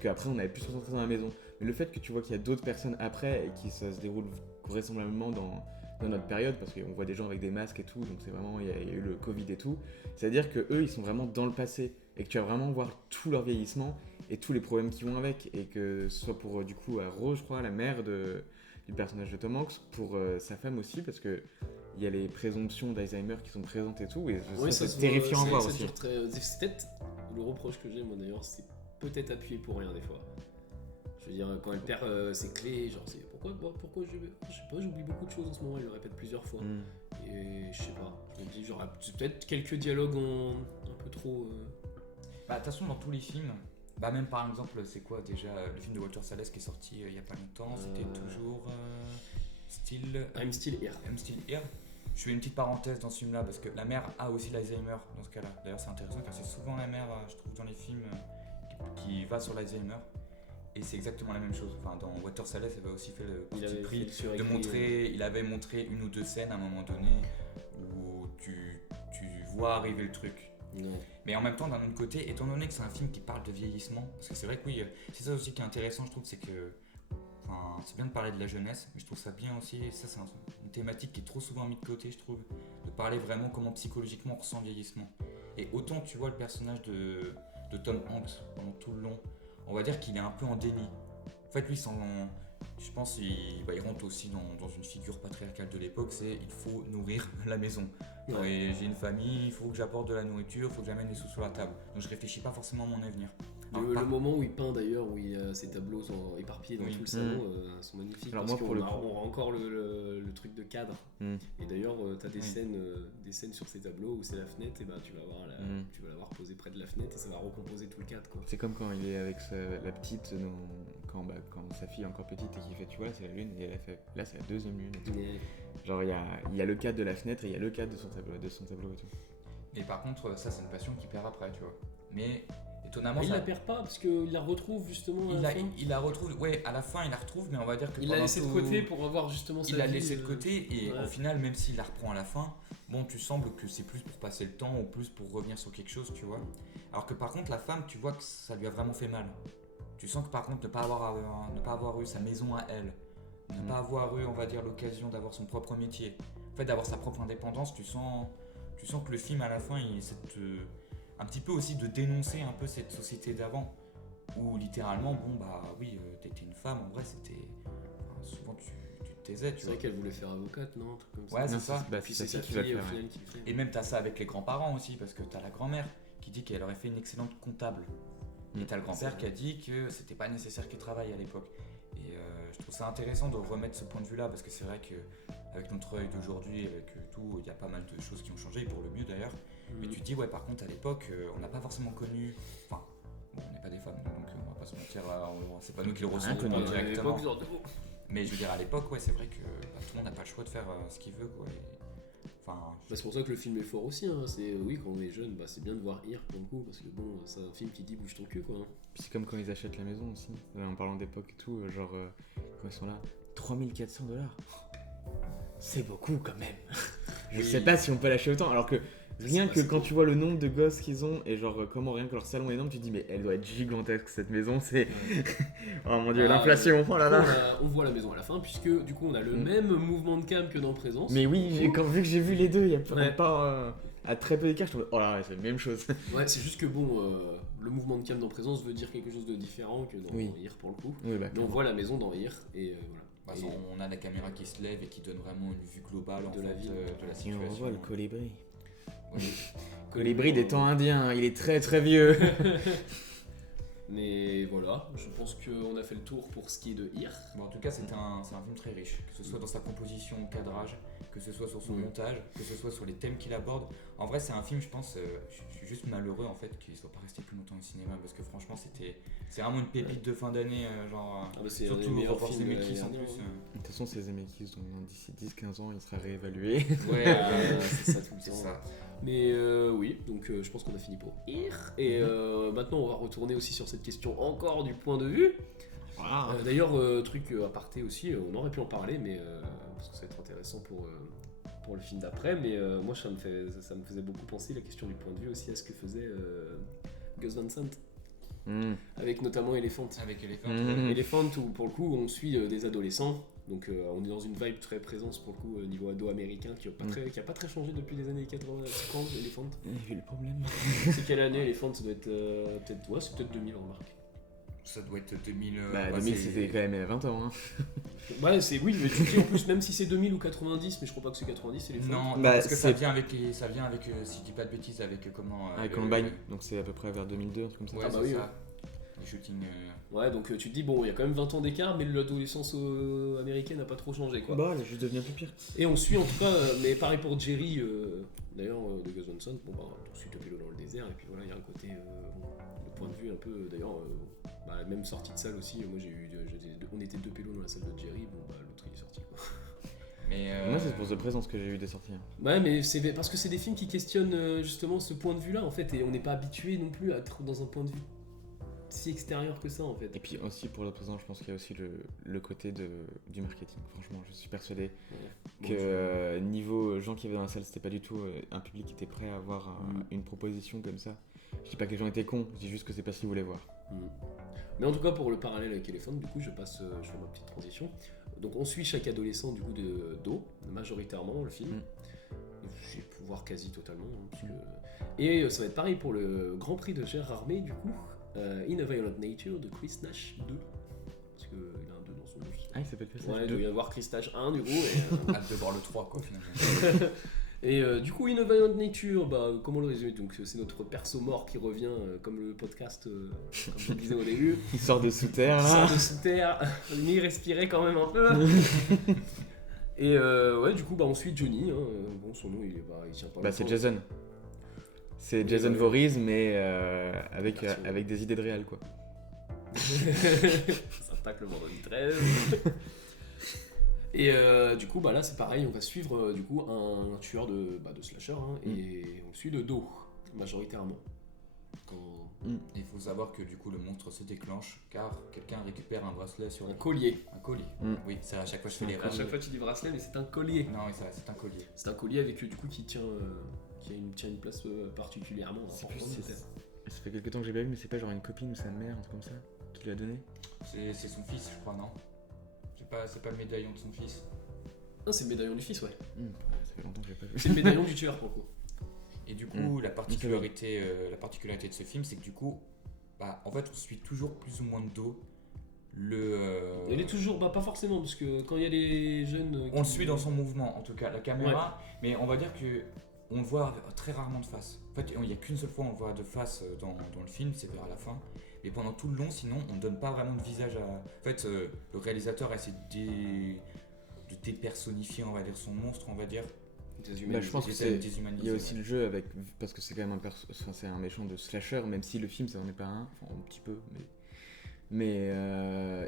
Qu'après on avait plus se concentrer dans la maison. Mais le fait que tu vois qu'il y a d'autres personnes après et que ça se déroule vraisemblablement dans notre période, parce qu'on voit des gens avec des masques et tout, donc c'est vraiment, il y a eu le Covid et tout, c'est-à-dire que eux ils sont vraiment dans le passé et que tu vas vraiment voir tout leur vieillissement et tous les problèmes qui vont avec, et que ce soit pour du coup Rose, je crois, la mère du personnage de Tom Hanks, pour sa femme aussi, parce que il y a les présomptions d'Alzheimer qui sont présentes et tout, et oui, ça, se c'est voit, terrifiant à voir ça aussi. dure c'est peut-être le reproche que j'ai, moi d'ailleurs, c'est peut-être appuyé pour rien des fois. Je veux dire, quand elle perd ses clés, genre, c'est pourquoi je sais pas, j'oublie beaucoup de choses en ce moment, elle le répète plusieurs fois. Et je sais pas, je me dis, genre, c'est peut-être quelques dialogues un peu trop. Bah, de toute façon, dans tous les films, bah, même par exemple, c'est quoi déjà le film de Walter Salles qui est sorti il y a pas longtemps, c'était toujours I'm Still Here. I'm Still Here. Je fais une petite parenthèse dans ce film-là parce que la mère a aussi l'Alzheimer dans ce cas-là. D'ailleurs, c'est intéressant car c'est souvent la mère, je trouve, dans les films qui va sur l'Alzheimer. Et c'est exactement la même chose. Enfin, dans Walter Salles, il avait aussi fait le parti pris de montrer. Il avait montré une ou deux scènes à un moment donné où tu vois arriver le truc. Non. Mais en même temps, d'un autre côté, étant donné que c'est un film qui parle de vieillissement, parce que c'est vrai que oui, c'est ça aussi qui est intéressant, je trouve, c'est que. Enfin, c'est bien de parler de la jeunesse, mais je trouve ça bien aussi, et ça c'est une thématique qui est trop souvent mise de côté, je trouve, de parler vraiment comment psychologiquement on ressent le vieillissement. Et autant tu vois le personnage de Tom Hanks pendant tout le long, on va dire qu'il est un peu en déni. En fait, lui, je pense qu'il rentre aussi dans une figure patriarcale de l'époque, c'est il faut nourrir la maison. Genre, et j'ai une famille, il faut que j'apporte de la nourriture, il faut que j'amène des sous sur la table. Donc je réfléchis pas forcément à mon avenir. Le moment où il peint d'ailleurs, où ses tableaux sont éparpillés dans tout le salon, sont magnifiques. Alors parce moi, qu'on a encore le truc de cadre. Et d'ailleurs, tu as des scènes sur ces tableaux où c'est la fenêtre, et bah, tu vas la voir posée près de la fenêtre et ça va recomposer tout le cadre, quoi. C'est comme quand il est avec la petite, quand sa fille est encore petite et qu'il fait, tu vois, là c'est la lune, et elle fait, là c'est la deuxième lune et tout. Genre il y a le cadre de la fenêtre et il y a le cadre de son tableau et tout. Et par contre, ça c'est une passion qu'il perd après, tu vois. Mais étonnamment, il la perd pas parce qu'il la retrouve justement à la fin. Il la retrouve, ouais, à la fin il la retrouve, mais on va dire que il l'a laissé de côté pour avoir justement sa vie. Il l'a laissé de côté et au final, même s'il la reprend à la fin, bon, tu sembles que c'est plus pour passer le temps ou plus pour revenir sur quelque chose, tu vois. Alors que par contre, la femme, tu vois que ça lui a vraiment fait mal. Tu sens que par contre, ne pas avoir eu sa maison à elle, ne pas avoir eu, on va dire, l'occasion d'avoir son propre métier, en fait, d'avoir sa propre indépendance, tu sens que le film à la fin, il un petit peu aussi de dénoncer un peu cette société d'avant, où littéralement, bon bah oui, t'étais une femme, en vrai c'était, souvent tu te taisais, tu vois. C'est vrai qu'elle voulait faire avocate, non, un truc comme ça. Ouais, c'est ça. Puis c'est sa fille au final qui le fait. Et même t'as ça avec les grands-parents aussi, parce que t'as la grand-mère qui dit qu'elle aurait fait une excellente comptable. Et t'as le grand-père qui a dit que c'était pas nécessaire qu'elle travaille à l'époque. Et je trouve ça intéressant de remettre ce point de vue-là, parce que c'est vrai qu'avec notre œil d'aujourd'hui, avec tout, il y a pas mal de choses qui ont changé, pour le mieux d'ailleurs. Mais tu te dis, ouais, par contre, à l'époque, on n'a pas forcément connu. Enfin, bon, on n'est pas des femmes, donc on va pas se mentir, c'est pas nous qui le ressentons directement. Mais je veux dire, à l'époque, ouais, c'est vrai que tout le monde n'a pas le choix de faire ce qu'il veut, quoi. C'est pour ça que le film est fort aussi, hein. Oui, quand on est jeune, c'est bien de voir Here pour le coup, parce que bon, c'est un film qui dit bouge ton cul, quoi. Puis c'est comme quand ils achètent la maison aussi, en parlant d'époque et tout, genre quand ils sont là, 3400$. C'est beaucoup quand même. Je sais pas si on peut lâcher autant, alors que rien que quand tu vois le nombre de gosses qu'ils ont et genre comment rien que leur salon est énorme, tu te dis mais elle doit être gigantesque cette maison, c'est... Oh mon dieu, l'inflation, oh là là. On voit la maison à la fin puisque du coup on a le même mouvement de cam que dans Présence. Mais oui, vu que j'ai vu les deux, il y a pas à très peu d'écart, je trouve oh là c'est la même chose. Ouais, c'est juste que bon, le mouvement de cam dans Présence veut dire quelque chose de différent que dans Here pour le coup. Oui, bah, mais on voit la maison dans Here et voilà. On a la caméra qui se lève et qui donne vraiment une vue globale de la ville, de la situation. Et on voit le colibri. Oui. Colibri des temps indiens, il est très très vieux. Mais voilà, je pense qu'on a fait le tour pour ce qui est de Here. Bon, en tout cas, c'est un film très riche, que ce soit dans sa composition, cadrage, que ce soit sur son montage, que ce soit sur les thèmes qu'il aborde. En vrai, c'est un film, je pense, je suis juste malheureux en fait qu'il soit pas resté plus longtemps au cinéma parce que franchement, c'est vraiment une pépite de fin d'année, C'est surtout un des meilleurs revoir films Zemeckis en l'année plus. dernière. De toute façon, c'est Zemeckis, donc d'ici 10-15 ans, il sera réévalué. Ouais, C'est ça tout le c'est temps. ça. Mais oui, donc je pense qu'on a fini pour Here. Et maintenant, on va retourner aussi sur cette question encore du point de vue. Voilà. D'ailleurs, truc aparté aussi, on aurait pu en parler, mais parce que ça va être intéressant pour le film d'après. Mais moi, ça me faisait beaucoup penser la question du point de vue aussi à ce que faisait Gus Van Sant. Avec notamment Elephant. Avec Elephant. Elephant, où pour le coup, on suit des adolescents. Donc on est dans une vibe très présence pour le coup niveau ado américain qui a pas très changé depuis les années 80, Elephant. J'ai eu le problème. C'est quelle année Elephant? Ça doit être c'est peut-être 2000 remarque. Ça doit être 2000. 2000 c'était quand même 20 ans. Hein. Ouais, oui, mais tu dis en plus, même si c'est 2000 ou 90, mais je crois pas que c'est 90, c'est Elephant. Non, Bah, parce que ça vient avec, si je dis pas de bêtises, avec comment. Avec Columbine, donc c'est à peu près vers 2002, un truc comme ça. Ouais, Ah bah c'est oui, ça. Les shootings. Ouais, donc tu te dis, bon, il y a quand même 20 ans d'écart, mais l'adolescence américaine n'a pas trop changé quoi. Bah, elle a juste devenu un peu pire. Et on suit en tout cas, mais pareil pour Jerry, d'ailleurs de Gus Van Sant, bon bah on suit Topelo dans le désert, et puis voilà, il y a un côté, le point de vue un peu, d'ailleurs, même sortie de salle aussi, moi on était deux pélos dans la salle de Jerry, bon bah l'autre il est sorti quoi. Mais Moi, c'est pour The Presence que j'ai eu des sorties. Hein. Ouais, mais c'est parce que c'est des films qui questionnent justement ce point de vue là en fait, et on n'est pas habitué non plus à être dans un point de vue si extérieur que ça en fait. Et puis aussi pour The Presence, je pense qu'il y a aussi le côté du marketing. Franchement, je suis persuadé que niveau gens qui avaient dans la salle, c'était pas du tout un public qui était prêt à avoir une proposition comme ça. Je dis pas que les gens étaient cons, je dis juste que c'est pas ce qu'ils voulaient voir. Mais en tout cas, pour le parallèle avec Elephant, du coup, je fais ma petite transition. Donc, on suit chaque adolescent du coup d'eau, majoritairement dans le film. J'ai pu voir quasi totalement. Hein, parce que... Et ça va être pareil pour le Grand Prix de Gérard Armé, du coup, In a Violent Nature de Chris Nash 2. Parce qu'il a un 2 dans son nom. Ah, il s'appelle Chris Nash Ouais, 2. il doit y avoir Chris Nash 1 du coup. Et, hâte de voir le 3 quoi finalement. Et du coup, In a Violent Nature, comment le résumer? Donc, c'est notre perso mort qui revient, comme le podcast, comme je le disais au début. Il sort de sous terre. Il sort de sous terre, mais il respirait quand même un peu. Et ouais, du coup, on suit Johnny. Hein. Bon, son nom, il tient pas. C'est Jason. C'est Jason Voorhees, mais avec des idées de réel, quoi. Ça attaque le vendredi 13. Et du coup, là, c'est pareil, on va suivre du coup un tueur de slasher, hein, et on le suit de dos, majoritairement. Il faut savoir que du coup le monstre se déclenche car quelqu'un récupère un bracelet sur Un collier. Un collier. Oui, c'est à chaque fois je fais les À chaque fois tu dis bracelet, mais c'est un collier. Non, c'est un collier. C'est un collier avec du coup qui tient une place particulièrement importante. Ça fait quelques temps que j'ai pas vu, mais c'est pas genre une copine ou sa mère, un truc comme ça, qui lui a donné. C'est son fils, je crois, non? C'est pas le médaillon de son fils. Non, c'est le médaillon du fils, ouais. Ça fait longtemps que j'ai pas vu. C'est le médaillon du tueur pour le coup. Et du coup, la particularité de ce film, c'est que du coup, en fait, on suit toujours plus ou moins de dos Il est toujours, pas forcément, parce que quand il y a les jeunes. On le suit dans son mouvement, en tout cas, la caméra, mais on va dire que on le voit très rarement de face. En fait, il n'y a qu'une seule fois où on le voit de face dans le film, c'est vers la fin. Et pendant tout le long, sinon, on ne donne pas vraiment de visage à. En fait, le réalisateur a essayé de dépersonnifier, on va dire, son monstre, on va dire. Je pense qu'il y a aussi le jeu avec, parce que c'est quand même c'est un méchant de slasher, même si le film ça n'en est pas un petit peu, mais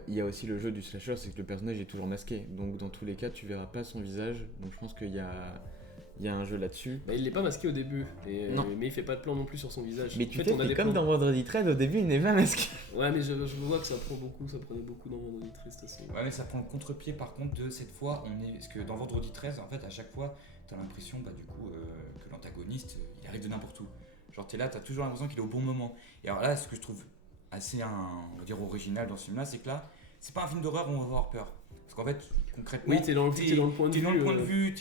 il y a aussi le jeu du slasher, c'est que le personnage est toujours masqué, donc dans tous les cas tu verras pas son visage, donc je pense qu'il y a un jeu là-dessus. Il n'est pas masqué au début, mais il fait pas de plan non plus sur son visage. Mais tu fais comme dans Vendredi 13, au début il n'est pas masqué. Ouais, mais je vois que ça prenait beaucoup dans Vendredi 13 aussi. Ouais, mais ça prend le contre-pied par contre de cette fois, parce que dans Vendredi 13, en fait, à chaque fois, t'as l'impression que l'antagoniste, il arrive de n'importe où. Genre t'es là, t'as toujours l'impression qu'il est au bon moment. Et alors là, ce que je trouve assez, on va dire, original dans ce film-là, c'est que là, c'est pas un film d'horreur où on va avoir peur. Parce qu'en fait, concrètement, oui, t'es dans le point de vue.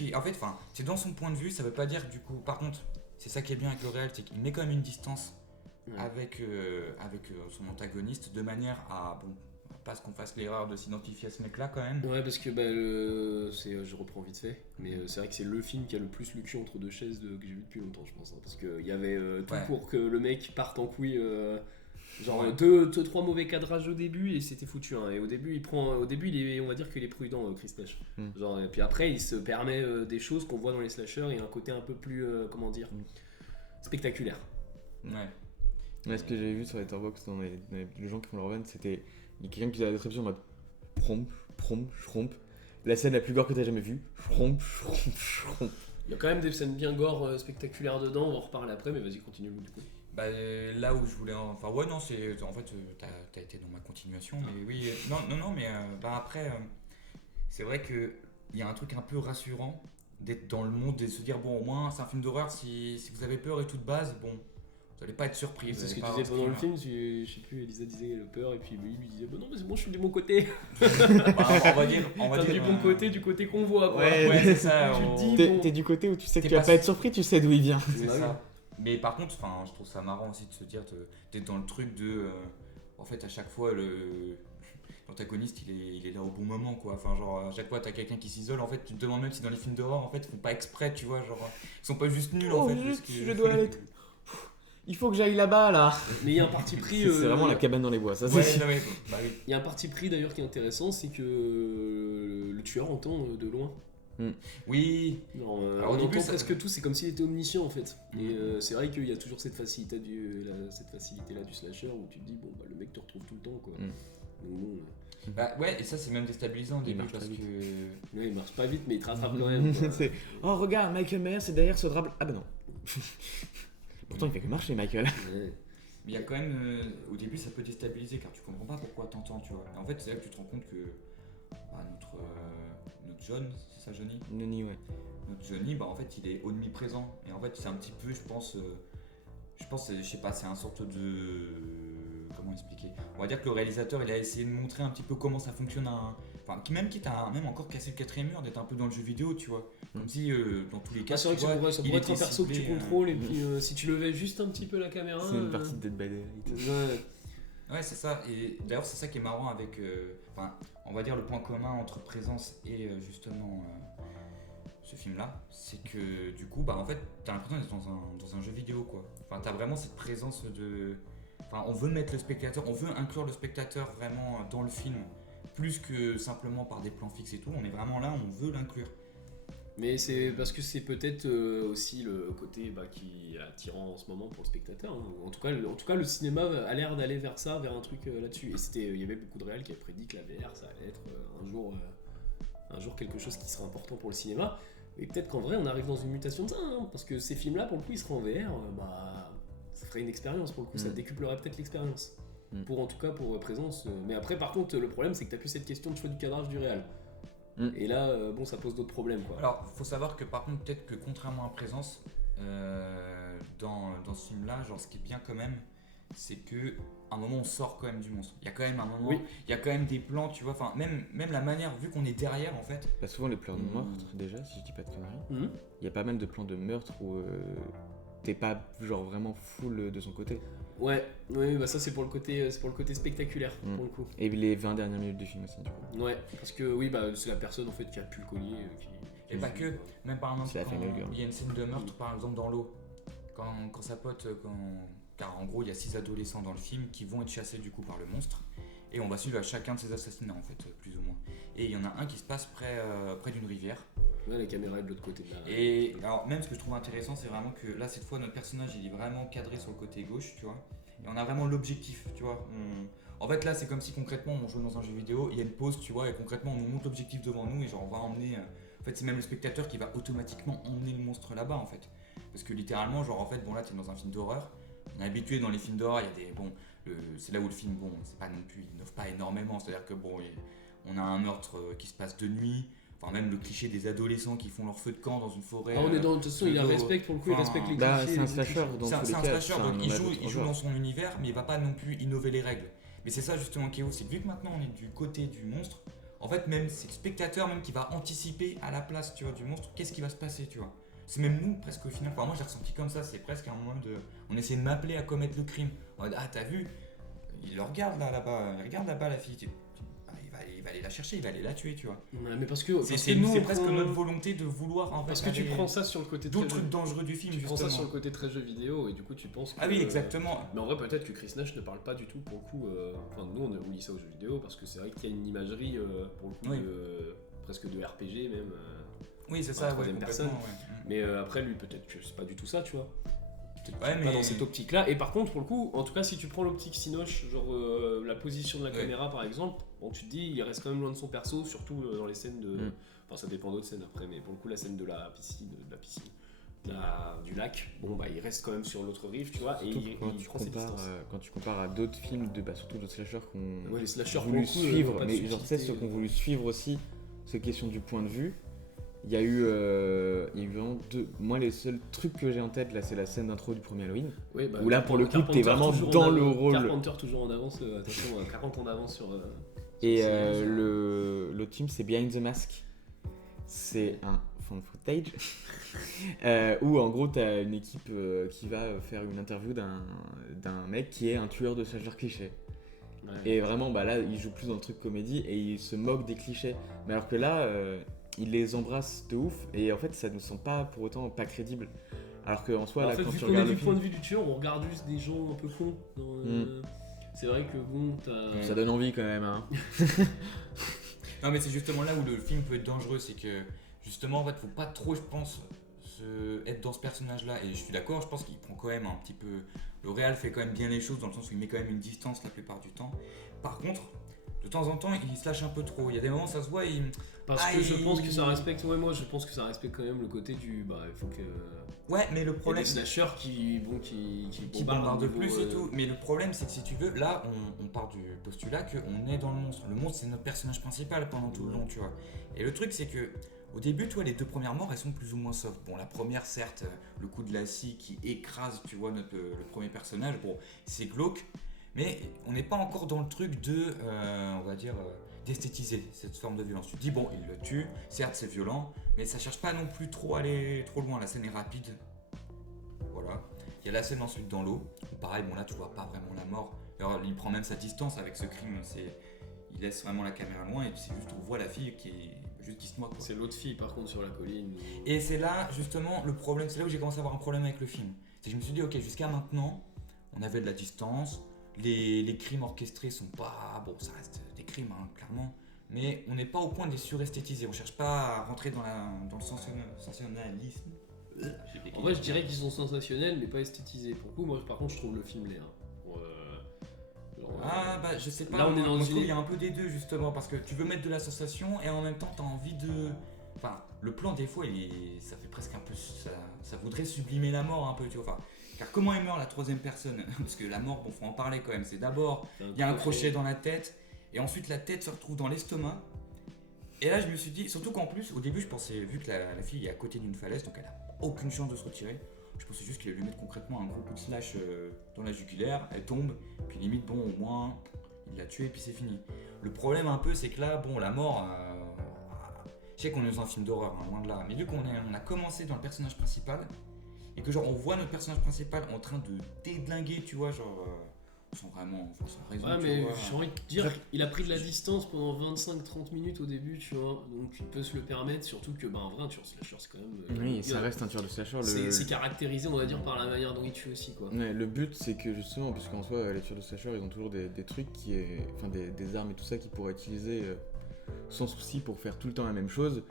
T'es dans son point de vue, ça veut pas dire du coup. Par contre, c'est ça qui est bien avec le réel, c'est qu'il met quand même une distance avec son antagoniste de manière à pas qu'on fasse l'erreur de s'identifier à ce mec là quand même. Ouais, parce que je reprends vite fait, mais c'est vrai que c'est le film qui a le plus le cul entre deux chaises que j'ai vu depuis longtemps, je pense, hein, parce qu'il y avait tout pour que le mec parte en couille Genre Ouais. deux, trois mauvais cadrages au début et c'était foutu. Hein. Et au début, on va dire qu'il est prudent, Chris Nash. Genre, et puis après, il se permet des choses qu'on voit dans les slashers et un côté un peu plus, comment dire, spectaculaire. Ouais. Ouais, ce que j'avais vu sur Letterboxd dans les gens qui font leur run, c'était il y a quelqu'un qui faisait la description en mode promp, chromp. La scène la plus gore que t'as jamais vue. Chromp. Il y a quand même des scènes bien gore spectaculaires dedans, on va en reparler après, mais vas-y, continue du coup. Bah, là où je voulais. Enfin, ouais, non, c'est. En fait, t'as été dans ma continuation, mais oui. Non, mais bah, après, c'est vrai qu'il y a un truc un peu rassurant d'être dans le monde et de se dire, bon, au moins, c'est un film d'horreur, si vous avez peur et tout de base, bon, vous allez pas être surpris. C'est vous ce que allez tu pas disais avoir pendant le ce film, je sais plus, Elisa disait le peur, et puis lui disait, bah non, mais c'est bon, je suis du bon côté. Bah, on va dire. T'as du bon côté, du côté qu'on voit, quoi. Ouais, c'est ça. Tu on- te dis, T'es du côté où tu sais que T'es tu vas pas pas être surpris, tu sais d'où il vient. C'est Bah oui. ça. Mais par contre, je trouve ça marrant aussi de se dire, d'être dans le truc de. En fait, à chaque fois, l'antagoniste, il est là au bon moment, quoi. Enfin, genre, à chaque fois, t'as quelqu'un qui s'isole. En fait, tu te demandes même si dans les films d'horreur, en fait, ils font pas exprès, tu vois. Genre, ils sont pas juste nuls, en Oh, fait. juste, parce que- je dois aller. Il faut que j'aille là-bas, là. Mais il y a un parti pris. C'est vraiment la cabane dans les bois, ça Ouais, c'est. non, mais. Bah oui. Il y a un parti pris d'ailleurs qui est intéressant, c'est que le tueur entend de loin. Oui. Genre, Alors, au on début, entend ça- presque tout, c'est comme s'il était omniscient en fait. Et Mhm. c'est vrai qu'il y a toujours cette facilité là du slasher où tu te dis, bon, bah, le mec te retrouve tout le temps quoi. Donc bon, Bah ouais, et ça, c'est même déstabilisant au Il début marche parce très que. ouais, il marche pas vite, mais il te rattrape quand même. quoi. C'est- Oh, regarde, Michael Myers, c'est derrière ce drap. Ah bah non. Pourtant, il fait que marcher, Michael. Ouais. Mais il y a quand même. Au début, ça peut déstabiliser car tu comprends pas pourquoi t'entends, tu vois. Et en fait, c'est là que tu te rends compte que. Bah, notre John, c'est ça, Johnny? Noni, ouais. Notre Johnny, bah en fait, il est omniprésent. Et en fait, c'est un petit peu, je pense, je sais pas, c'est un sorte de. Comment expliquer? On va dire que le réalisateur, il a essayé de montrer un petit peu comment ça fonctionne. Enfin, même quitte à même encore casser le quatrième mur, d'être un peu dans le jeu vidéo, tu vois. Comme si, dans tous les cas, Ah, c'est vrai que tu vois, ça il pourrait être un était perso que tu ciblé, contrôles, et puis si tu levais juste un petit peu la caméra. C'est une partie de Dead by Daylight. Ouais. Ouais, c'est ça. Et d'ailleurs, c'est ça qui est marrant avec. Enfin, on va dire le point commun entre Présence et justement ce film-là, c'est que du coup, bah en fait, t'as l'impression d'être dans un jeu vidéo, quoi. Enfin, t'as vraiment cette présence de. Enfin, on veut mettre le spectateur, on veut inclure le spectateur vraiment dans le film, plus que simplement par des plans fixes et tout. On est vraiment là, on veut l'inclure. Mais c'est parce que c'est peut-être aussi le côté qui est attirant en ce moment pour le spectateur. Hein. En tout cas, le cinéma a l'air d'aller vers ça, vers un truc là-dessus. Et il y avait beaucoup de réals qui avaient prédit que la VR, ça allait être un jour quelque chose qui serait important pour le cinéma. Et peut-être qu'en vrai, on arrive dans une mutation de ça, hein, parce que ces films-là, pour le coup, ils seraient en VR, ça ferait une expérience pour le coup, ça décuplerait peut-être l'expérience. En tout cas, pour Présence. Mais après, par contre, le problème, c'est que t'as plus cette question de choix du cadrage du réal. Et là, ça pose d'autres problèmes, quoi. Alors, faut savoir que par contre, peut-être que contrairement à Présence, dans ce film-là, genre ce qui est bien quand même, c'est que à un moment on sort quand même du monstre. Il y a quand même un moment, il y a quand même des plans, tu vois. Enfin, même la manière, vu qu'on est derrière en fait. Bah, souvent les plans de meurtre, déjà, si je dis pas de conneries. Il y a pas mal de plans de meurtre où t'es pas genre vraiment full de son côté. Ouais, oui, bah ça c'est pour le côté spectaculaire pour le coup. Et les 20 dernières minutes du film aussi, du coup. Ouais, parce que oui, c'est la personne en fait qui a pu le collier. Et pas que, même par exemple, C'est la quand Final Girl. il y a une scène de meurtre par exemple dans l'eau, quand sa pote, car en gros il y a 6 adolescents dans le film qui vont être chassés du coup par le monstre, et on va suivre à chacun de ces assassinats en fait, plus ou moins. Et il y en a un qui se passe près d'une rivière. Ouais, la caméra est de l'autre côté de la. Et alors même ce que je trouve intéressant, c'est vraiment que là cette fois notre personnage il est vraiment cadré sur le côté gauche, tu vois, et on a vraiment l'objectif, tu vois. En fait là c'est comme si concrètement on jouait dans un jeu vidéo, il y a une pause, tu vois, et concrètement on nous montre l'objectif devant nous et genre on va emmener. En fait c'est même le spectateur qui va automatiquement emmener le monstre là-bas en fait. Parce que littéralement genre en fait bon là t'es dans un film d'horreur, on est habitué dans les films d'horreur, il y a des c'est là où le film c'est pas non plus, il innove pas énormément, c'est-à-dire que on a un meurtre qui se passe de nuit. Enfin, même le cliché des adolescents qui font leur feu de camp dans une forêt. On est dans. De toute façon, il respecte pour le coup, il respecte les clichés. C'est un slasher dans tous les cas. C'est un slasher, donc il joue dans son univers, mais il va pas non plus innover les règles. Mais c'est ça justement qui est ouf, c'est que vu que maintenant on est du côté du monstre, en fait, même c'est le spectateur même qui va anticiper à la place, tu vois, du monstre, qu'est-ce qui va se passer, tu vois. C'est même nous, presque au final. Enfin, moi j'ai ressenti comme ça, c'est presque un moment de. On essaie de m'appeler à commettre le crime. Ah, t'as vu? Il le regarde là-bas, il regarde là-bas la fille. Il va aller la chercher, il va aller la tuer, tu vois. Ouais, mais parce que C'est nous, on presque prend- notre volonté de vouloir en fait. Parce que tu aller- prends ça sur le côté D'où le très truc dangereux du film, tu prends justement. ça sur le côté très jeu vidéo et du coup tu penses que Ah oui, exactement. mais en vrai peut-être que Chris Nash ne parle pas du tout pour le coup enfin nous on lit ça aux jeux vidéo parce que c'est vrai qu'il y a une imagerie pour le coup Oui. presque de RPG même Oui, c'est en ça, ouais, troisième complètement, personne. ouais. mais après lui peut-être que c'est pas du tout ça tu vois. Peut-être Ouais, qu'il est pas mais- dans cette optique là et par contre pour le coup en tout cas si tu prends l'optique Cinoche genre la position de la Ouais. caméra par exemple bon tu te dis il reste quand même loin de son perso surtout dans les scènes de enfin ça dépend d'autres scènes après mais pour le coup la scène de la piscine du lac bon bah il reste quand même sur l'autre rive tu vois et Surtout il quand, prend ses distances. quand tu compares à d'autres films, surtout d'autres slashers qui ont Ouais, les slashers pour voulu le coup, ils ont suivre, pas de mais genre tu sais subtilité, ceux qui ont voulu suivre aussi cette question du point de vue. Il y a eu vraiment deux. Moi, les seuls trucs que j'ai en tête là, c'est la scène d'intro du premier Halloween. Ouais, bah, Où là, pour le coup, Carpenter t'es vraiment toujours dans en le avance- rôle. Carpenter toujours en avance, attention, 40 ans d'avance sur. Et sur ses news. le team, c'est Behind the Mask. C'est un fan footage où en gros, t'as une équipe qui va faire une interview d'un mec qui est un tueur de slasher cliché. Ouais. Et vraiment, bah là, il joue plus dans le truc comédie et il se moque des clichés. Mais alors que là, il les embrasse de ouf et en fait, ça ne sent pas pour autant pas crédible. Alors qu'en soi, Bah, en là, fait, quand vu tu qu'on est regardes du le point film, de vue du tueur, on regarde juste des gens un peu cons. C'est vrai que bon, t'as. ça donne envie quand même. Hein. Non, mais c'est justement là où le film peut être dangereux, c'est que justement, en fait, faut pas trop, je pense, être dans ce personnage-là. Et je suis d'accord, je pense qu'il prend quand même un petit peu. Le réal fait quand même bien les choses dans le sens où il met quand même une distance la plupart du temps. Par contre, de temps en temps, il se lâche un peu trop. Il y a des moments, ça se voit, Parce que je pense que ça respecte. Ouais, moi, je pense que ça respecte quand même le côté du. Bah, il faut que. Ouais, mais le Il y a problème. des slashers qui Bombardent au niveau, plus et tout. Mais le problème, c'est que si tu veux, là, on part du postulat qu'on est dans le monstre. Le monstre, c'est notre personnage principal pendant tout le long, tu vois. Et le truc, c'est que au début, tu vois, les deux premières morts, elles sont plus ou moins soft. Bon, la première, certes, le coup de la scie qui écrase, tu vois, le premier personnage, bon, c'est glauque. Mais on n'est pas encore dans le truc de, on va dire, d'esthétiser cette forme de violence. Tu te dis, bon, il le tue, certes, c'est violent, mais ça cherche pas non plus trop à aller trop loin. La scène est rapide. Voilà. Il y a la scène ensuite dans l'eau. Pareil, bon là tu vois pas vraiment la mort. Alors, il prend même sa distance avec ce crime. Il laisse vraiment la caméra loin et c'est juste on voit la fille qui se moque. Quoi. C'est l'autre fille par contre sur la colline. Et c'est là justement le problème. C'est là où j'ai commencé à avoir un problème avec le film. C'est que je me suis dit ok jusqu'à maintenant on avait de la distance. Les crimes orchestrés sont pas bon ça reste des crimes hein, clairement. Mais on n'est pas au point de les suresthétiser. On cherche pas à rentrer dans le sensationnalisme. En vrai, je dirais qu'ils sont sensationnels, mais pas esthétisés. Pour le coup, moi, par contre, je trouve le film laid. Ah bah je sais pas, Là, on est dans moi, je une- trouve il y a un peu des deux justement parce que tu veux mettre de la sensation et en même temps t'as envie de... Enfin le plan des fois ça fait presque un peu... Ça voudrait sublimer la mort un peu tu vois. Enfin, car comment elle meurt la troisième personne? Parce que la mort bon faut en parler quand même, c'est d'abord il y a un crochet dans la tête et ensuite la tête se retrouve dans l'estomac. Et là je me suis dit, surtout qu'en plus au début je pensais, vu que la fille est à côté d'une falaise donc elle a aucune chance de se retirer, je pensais juste qu'il allait lui mettre concrètement un gros coup de slash dans la jugulaire, elle tombe, puis limite bon au moins il l'a tuée et puis c'est fini. Le problème un peu c'est que là bon la mort, je sais qu'on est dans un film d'horreur, hein, loin de là, mais vu qu'on a commencé dans le personnage principal et que genre on voit notre personnage principal en train de déglinguer tu vois genre sans raison. Ouais, tu mais vois. j'ai envie de dire, il a pris de la distance pendant 25-30 minutes au début, tu vois, donc il peut se le permettre, surtout que, bah, en vrai, un tueur slasher, c'est quand même. Oui, ça reste un tueur de slasher. C'est caractérisé, on va dire, par la manière dont il tue aussi, quoi. Ouais, le but, c'est que justement, puisqu'en soi, les tueurs de slasher, ils ont toujours des trucs enfin des armes et tout ça qu'ils pourraient utiliser sans souci pour faire tout le temps la même chose.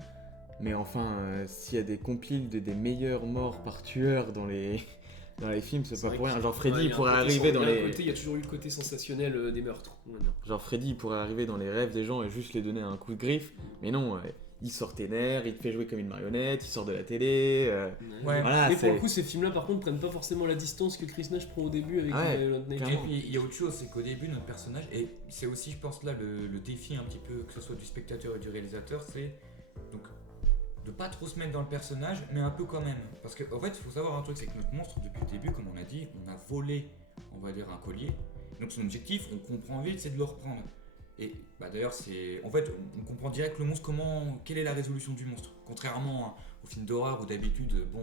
Mais enfin, s'il y a des compiles des meilleures morts par tueur dans les films, c'est pas vrai pour rien. qu'il- Genre Freddy ouais, il y a un pourrait côté arriver dans les... Il y a toujours eu le côté sensationnel des meurtres, on va dire. Genre Freddy il pourrait arriver dans les rêves des gens et juste les donner un coup de griffe. Mais non, il sort tes nerfs, il te fait jouer comme une marionnette, il sort de la télé. Ouais. Voilà, Mais pour c'est... le coup, ces films-là, par contre, prennent pas forcément la distance que Chris Nash prend au début avec Ouais, Lone Knight. Et clairement. puis il y a autre chose, c'est qu'au début notre personnage, et c'est aussi je pense là le défi un petit peu, que ce soit du spectateur et du réalisateur, c'est donc de pas trop se mettre dans le personnage, mais un peu quand même. Parce qu'en fait il faut savoir un truc, c'est que notre monstre depuis le début, comme on a dit, on a volé, on va dire un collier. Donc son objectif, on comprend vite, c'est de le reprendre. Et bah d'ailleurs c'est, en fait on comprend direct le monstre, quelle est la résolution du monstre. Contrairement au film d'horreur où d'habitude, bon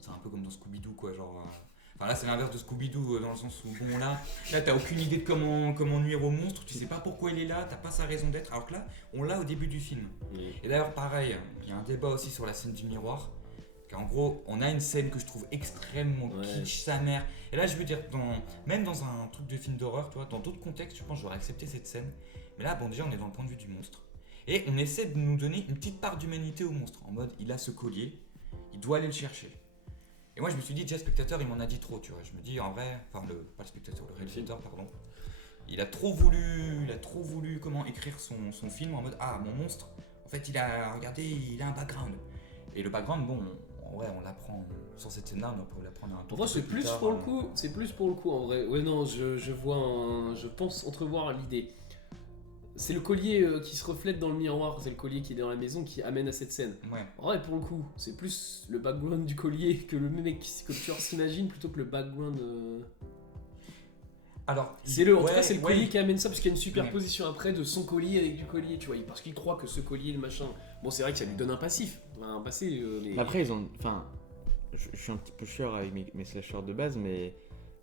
c'est un peu comme dans Scooby-Doo quoi, genre... Enfin là c'est l'inverse de Scooby-Doo dans le sens où bon là t'as aucune idée de comment nuire au monstre, tu sais pas pourquoi il est là, t'as pas sa raison d'être, alors que là on l'a au début du film. Et d'ailleurs pareil, il y a un débat aussi sur la scène du miroir, car en gros on a une scène que je trouve extrêmement kitsch sa mère. Et là je veux dire, même dans un truc de film d'horreur, tu vois, dans d'autres contextes je pense que j'aurais accepté cette scène. Mais là bon déjà on est dans le point de vue du monstre. Et on essaie de nous donner une petite part d'humanité au monstre, en mode il a ce collier, il doit aller le chercher. Et moi je me suis dit, déjà spectateur il m'en a dit trop, tu vois. Je me dis en vrai, pas le spectateur, le réalisateur pardon. Il a trop voulu comment écrire son film en mode mon monstre, en fait il a un background. Et le background bon, en vrai on l'apprend sur cette scène là, on peut l'apprendre un peu. En vrai c'est plus pour le coup en vrai. Ouais non, je pense entrevoir l'idée. C'est le collier qui se reflète dans le miroir, c'est le collier qui est dans la maison qui amène à cette scène. Ouais. En vrai, pour le coup, c'est plus le background du collier que le mec que tu s'imagine plutôt que le background. Alors, en tout cas, c'est le collier qui amène ça parce qu'il y a une superposition après de son collier avec du collier, tu vois, parce qu'il croit que ce collier, le machin. Bon, c'est vrai que ça lui donne un passif, un passé. Après, ils ont. Enfin, je suis un petit peu chieur avec mes slashers de base, mais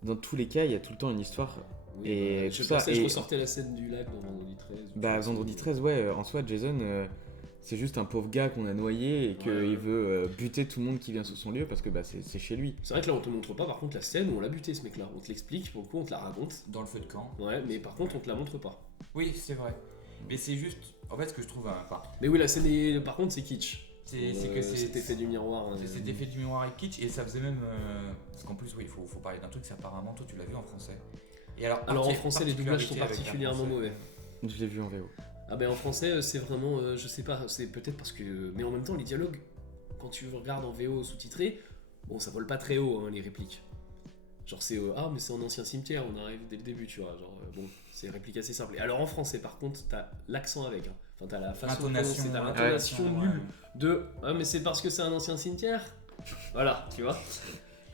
dans tous les cas, il y a tout le temps une histoire. Oui, et je pensais, je ressortais la scène du lac dans Vendredi 13. Vendredi 13, ouais, en soi, Jason, c'est juste un pauvre gars qu'on a noyé et qu'il veut buter tout le monde qui vient sur son lieu parce que c'est chez lui. C'est vrai que là, on te montre pas par contre la scène où on l'a buté ce mec-là. On te l'explique, pour le coup, on te la raconte. Dans le feu de camp. Ouais, mais par contre, on te la montre pas. Oui, c'est vrai. Mais c'est juste, en fait, ce que je trouve. Mais oui, la scène, par contre, c'est kitsch. C'est que cet effet du miroir. C'est cet effet du miroir et kitsch, et ça faisait même. Parce qu'en plus, oui, il faut parler d'un truc, c'est apparemment, toi, tu l'as vu en français. Et alors en français, les doublages sont particulièrement mauvais. Je l'ai vu en VO. Ah ben en français, c'est vraiment, je sais pas, c'est peut-être parce que, mais en même temps, les dialogues, quand tu regardes en VO sous-titré, bon, ça vole pas très haut, hein, les répliques. Genre c'est mais c'est en ancien cimetière, on arrive dès le début, tu vois. Genre bon, c'est réplique assez simple. Et alors en français, par contre, t'as l'accent avec. Hein. Enfin, t'as la façon de t'as l'intonation nulle de mais c'est parce que c'est un ancien cimetière. Voilà, tu vois.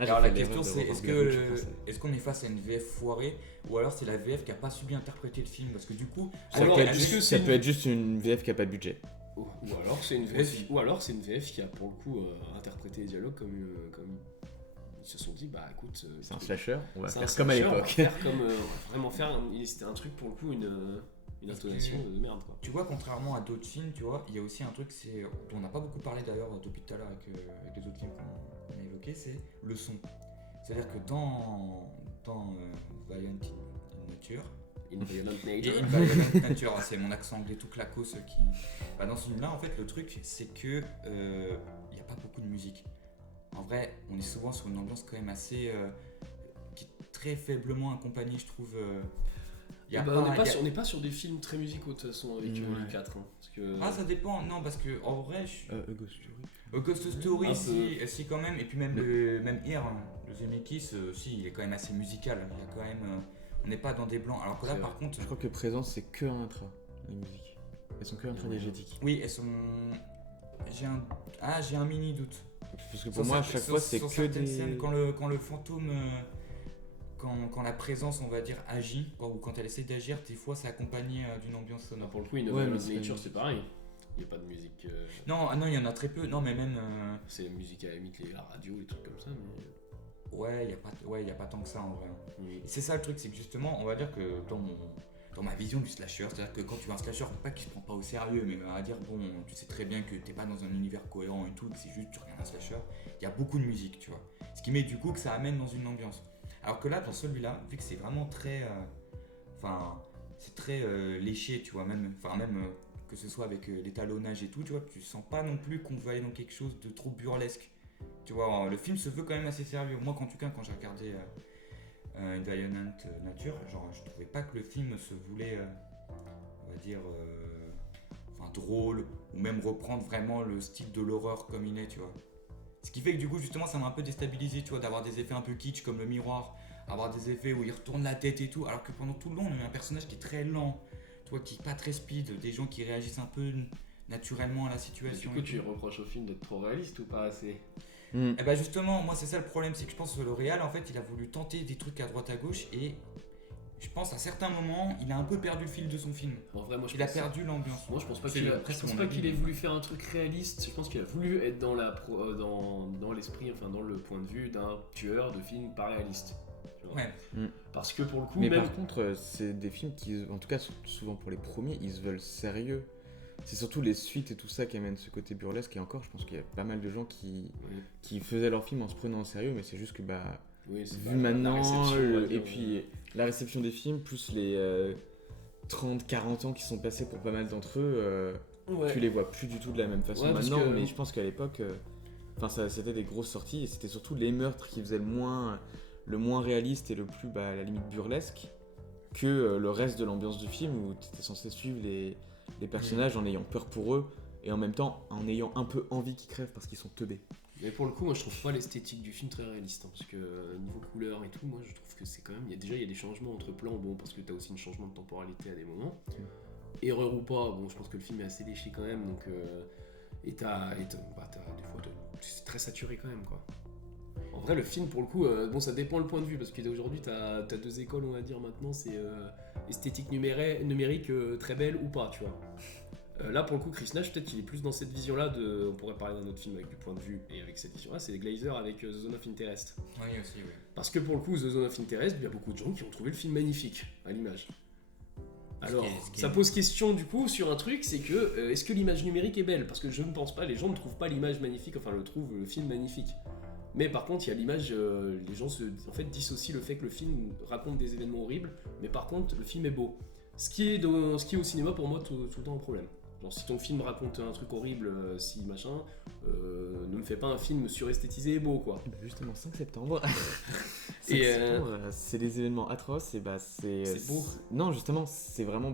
Alors la question c'est est-ce qu'on est face à une VF foirée ou alors c'est la VF qui a pas su bien interpréter le film, parce que du coup ça peut être juste une VF qui a pas de budget. Ou alors c'est une VF qui a pour le coup interprété les dialogues comme ils se sont dit écoute c'est un slasher, on va faire comme à l'époque. Vraiment faire c'était un truc pour le coup une intonation de merde quoi. Tu vois, contrairement à d'autres films, tu vois, il y a aussi un truc dont on n'a pas beaucoup parlé d'ailleurs depuis tout à l'heure avec les autres films qu'on a évoqués, c'est le son. C'est-à-dire que dans Violent Nature, c'est mon accent anglais tout claquos qui. Dans ce film-là, en fait, le truc, c'est que il n'y a pas beaucoup de musique. En vrai, on est souvent sur une ambiance quand même assez qui est très faiblement accompagnée, je trouve. On n'est pas sur des films très musicaux de toute façon avec les 4. Hein, parce que... ça dépend, non, parce que en vrai. Ghost Story, si quand même, et puis même Here, le Zemeckis, il est quand même assez musical. Il y a quand même. On n'est pas dans des blancs. Alors que là, par contre. Je crois que Présence, c'est que un intra, les musiques. Elles sont que intra-diégétiques. Oui, elles sont. J'ai un mini doute. Parce que pour moi, à chaque fois, c'est que des. Scènes, quand le fantôme. Quand la présence, on va dire, agit, ou quand elle essaie d'agir, des fois c'est accompagné d'une ambiance sonore. Pour le coup, Nature, c'est pareil. Il n'y a pas de musique. Non, il y en a très peu. Non, mais même. C'est la musique à imiter la radio, les trucs comme ça. Mais... Ouais, il n'y a pas tant que ça en vrai. Oui. C'est ça le truc, c'est que justement, on va dire que dans ma vision du slasher, c'est-à-dire que quand tu vois un slasher, pas qu'il se prend pas au sérieux, mais à dire, bon, tu sais très bien que t'es pas dans un univers cohérent et tout, que c'est juste tu regardes un slasher, il y a beaucoup de musique, tu vois. Ce qui met du coup que ça amène dans une ambiance. Alors que là, dans celui-là, vu que c'est vraiment très. C'est très léché, tu vois, même que ce soit avec l'étalonnage et tout, tu vois, tu sens pas non plus qu'on veut aller dans quelque chose de trop burlesque. Tu vois, le film se veut quand même assez sérieux. Moi, quand j'ai regardé Violent Nature, genre, je trouvais pas que le film se voulait, on va dire, drôle, ou même reprendre vraiment le style de l'horreur comme il est, tu vois. Ce qui fait que du coup, justement, ça m'a un peu déstabilisé, tu vois, d'avoir des effets un peu kitsch comme le miroir, avoir des effets où il retourne la tête et tout, alors que pendant tout le long, on a un personnage qui est très lent, tu vois, qui est pas très speed, des gens qui réagissent un peu naturellement à la situation. Du coup, tu reproches au film d'être trop réaliste ou pas assez? Et bah justement, moi c'est ça le problème, c'est que je pense que le réal, en fait, il a voulu tenter des trucs à droite à gauche et je pense à certains moments, il a un peu perdu le fil de son film. En vrai, moi je Il a pense- perdu l'ambiance. Moi je pense pas C'est qu'il après, c'est je pense mon pas avis, qu'il ait mais- voulu faire un truc réaliste, je pense qu'il a voulu être dans l'esprit, enfin dans le point de vue d'un tueur de film pas réaliste. Tu vois. Ouais. Parce que pour le coup, Mais même... par contre, c'est des films qui, en tout cas, souvent pour les premiers, ils se veulent sérieux. C'est surtout les suites et tout ça qui amènent ce côté burlesque. Et encore, je pense qu'il y a pas mal de gens qui faisaient leurs films en se prenant au sérieux, mais c'est juste que, Oui, c'est vu pas la maintenant, réception, on va dire, et puis la réception des films, plus les 30-40 ans qui sont passés pour pas mal d'entre eux, ouais. tu les vois plus du tout de la même façon Ouais, parce maintenant. que- Mais je pense qu'à l'époque, c'était des grosses sorties et c'était surtout les meurtres qui faisaient le moins réaliste et le plus, à la limite, burlesque que le reste de l'ambiance du film où tu étais censé suivre les personnages en ayant peur pour eux et en même temps en ayant un peu envie qu'ils crèvent parce qu'ils sont teubés. Mais pour le coup, moi je trouve pas l'esthétique du film très réaliste, hein, parce que niveau couleur et tout, moi je trouve que c'est quand même. Il y a des changements entre plans, bon, parce que t'as aussi un changement de temporalité à des moments. Erreur ou pas, bon, je pense que le film est assez léché quand même, donc. Des fois, c'est très saturé quand même, quoi. En vrai, le film, pour le coup, bon, ça dépend le point de vue, parce qu'aujourd'hui, t'as deux écoles, on va dire maintenant, c'est esthétique numérique très belle ou pas, tu vois. Là, pour le coup, Chris Nash, peut-être qu'il est plus dans cette vision-là. On pourrait parler d'un autre film avec du point de vue et avec cette vision-là, c'est Glazer avec The Zone of Interest. Oui, aussi, oui. Parce que pour le coup, The Zone of Interest, il y a beaucoup de gens qui ont trouvé le film magnifique à l'image. Alors, ça pose question du coup sur un truc, c'est que est-ce que l'image numérique est belle? Parce que je ne pense pas, les gens ne trouvent pas l'image magnifique, enfin trouvent le film magnifique. Mais par contre, il y a l'image, les gens dissocient le fait que le film raconte des événements horribles, mais par contre, le film est beau. Ce qui est au cinéma pour moi tout le temps un problème. Genre si ton film raconte un truc horrible, ne me fais pas un film suresthétisé et beau, quoi. Justement, 5 septembre. 5 Et, septembre, c'est des événements atroces et C'est beau. Non, justement, c'est vraiment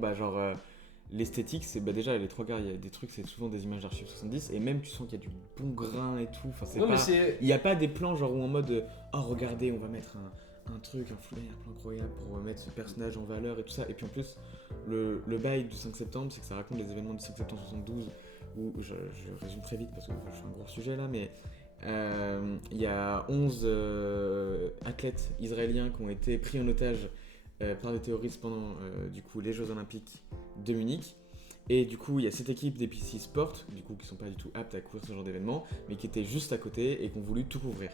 l'esthétique, c'est déjà les trois quarts, il y a des trucs, c'est souvent des images d'archives 70 et même tu sens qu'il y a du bon grain et tout. Enfin, c'est Ouais, mais pas... c'est... Il n'y a pas des plans genre où en mode oh regardez, on va mettre un truc, un plan incroyable pour mettre ce personnage en valeur et tout ça. Et puis en plus, le bail du 5 septembre, c'est que ça raconte les événements du 5 septembre 72 où je résume très vite parce que je fais un gros sujet là, mais il y a 11 athlètes israéliens qui ont été pris en otage par des terroristes pendant du coup les Jeux Olympiques de Munich. Et du coup, il y a cette équipe d'APC Sport, du coup, qui sont pas du tout aptes à couvrir ce genre d'événement, mais qui étaient juste à côté et qui ont voulu tout couvrir.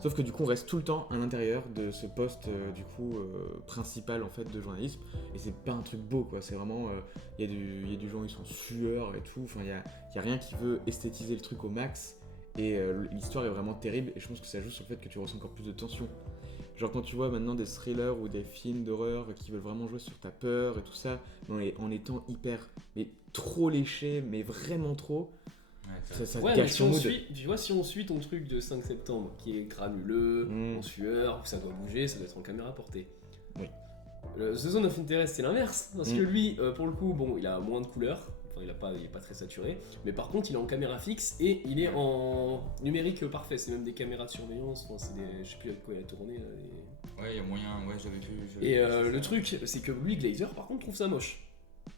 Sauf que du coup, on reste tout le temps à l'intérieur de ce poste principal en fait de journalisme, et c'est pas un truc beau quoi. C'est vraiment, il y a du gens ils sont en sueur et tout. Enfin, il y a rien qui veut esthétiser le truc au max. Et l'histoire est vraiment terrible. Et je pense que ça joue sur le fait que tu ressens encore plus de tension. Genre quand tu vois maintenant des thrillers ou des films d'horreur qui veulent vraiment jouer sur ta peur et tout ça, mais en étant mais trop léché, mais vraiment trop. Ouais, Ça Ouais, gâche mais si ton on, mood. si on suit ton truc de 5 septembre, qui est granuleux, Mm. en sueur, où ça doit bouger, ça doit être en caméra portée. Oui. The Zone of Interest, c'est l'inverse, parce Mm. que lui, pour le coup, bon, il a moins de couleurs, enfin, il est pas très saturé, mais par contre, il est en caméra fixe et il est en numérique parfait. C'est même des caméras de surveillance, enfin, je sais plus avec quoi il a tourné. Ouais, il y a moyen, ouais, j'avais vu. Et le truc, c'est que lui, Glazer, par contre, trouve ça moche.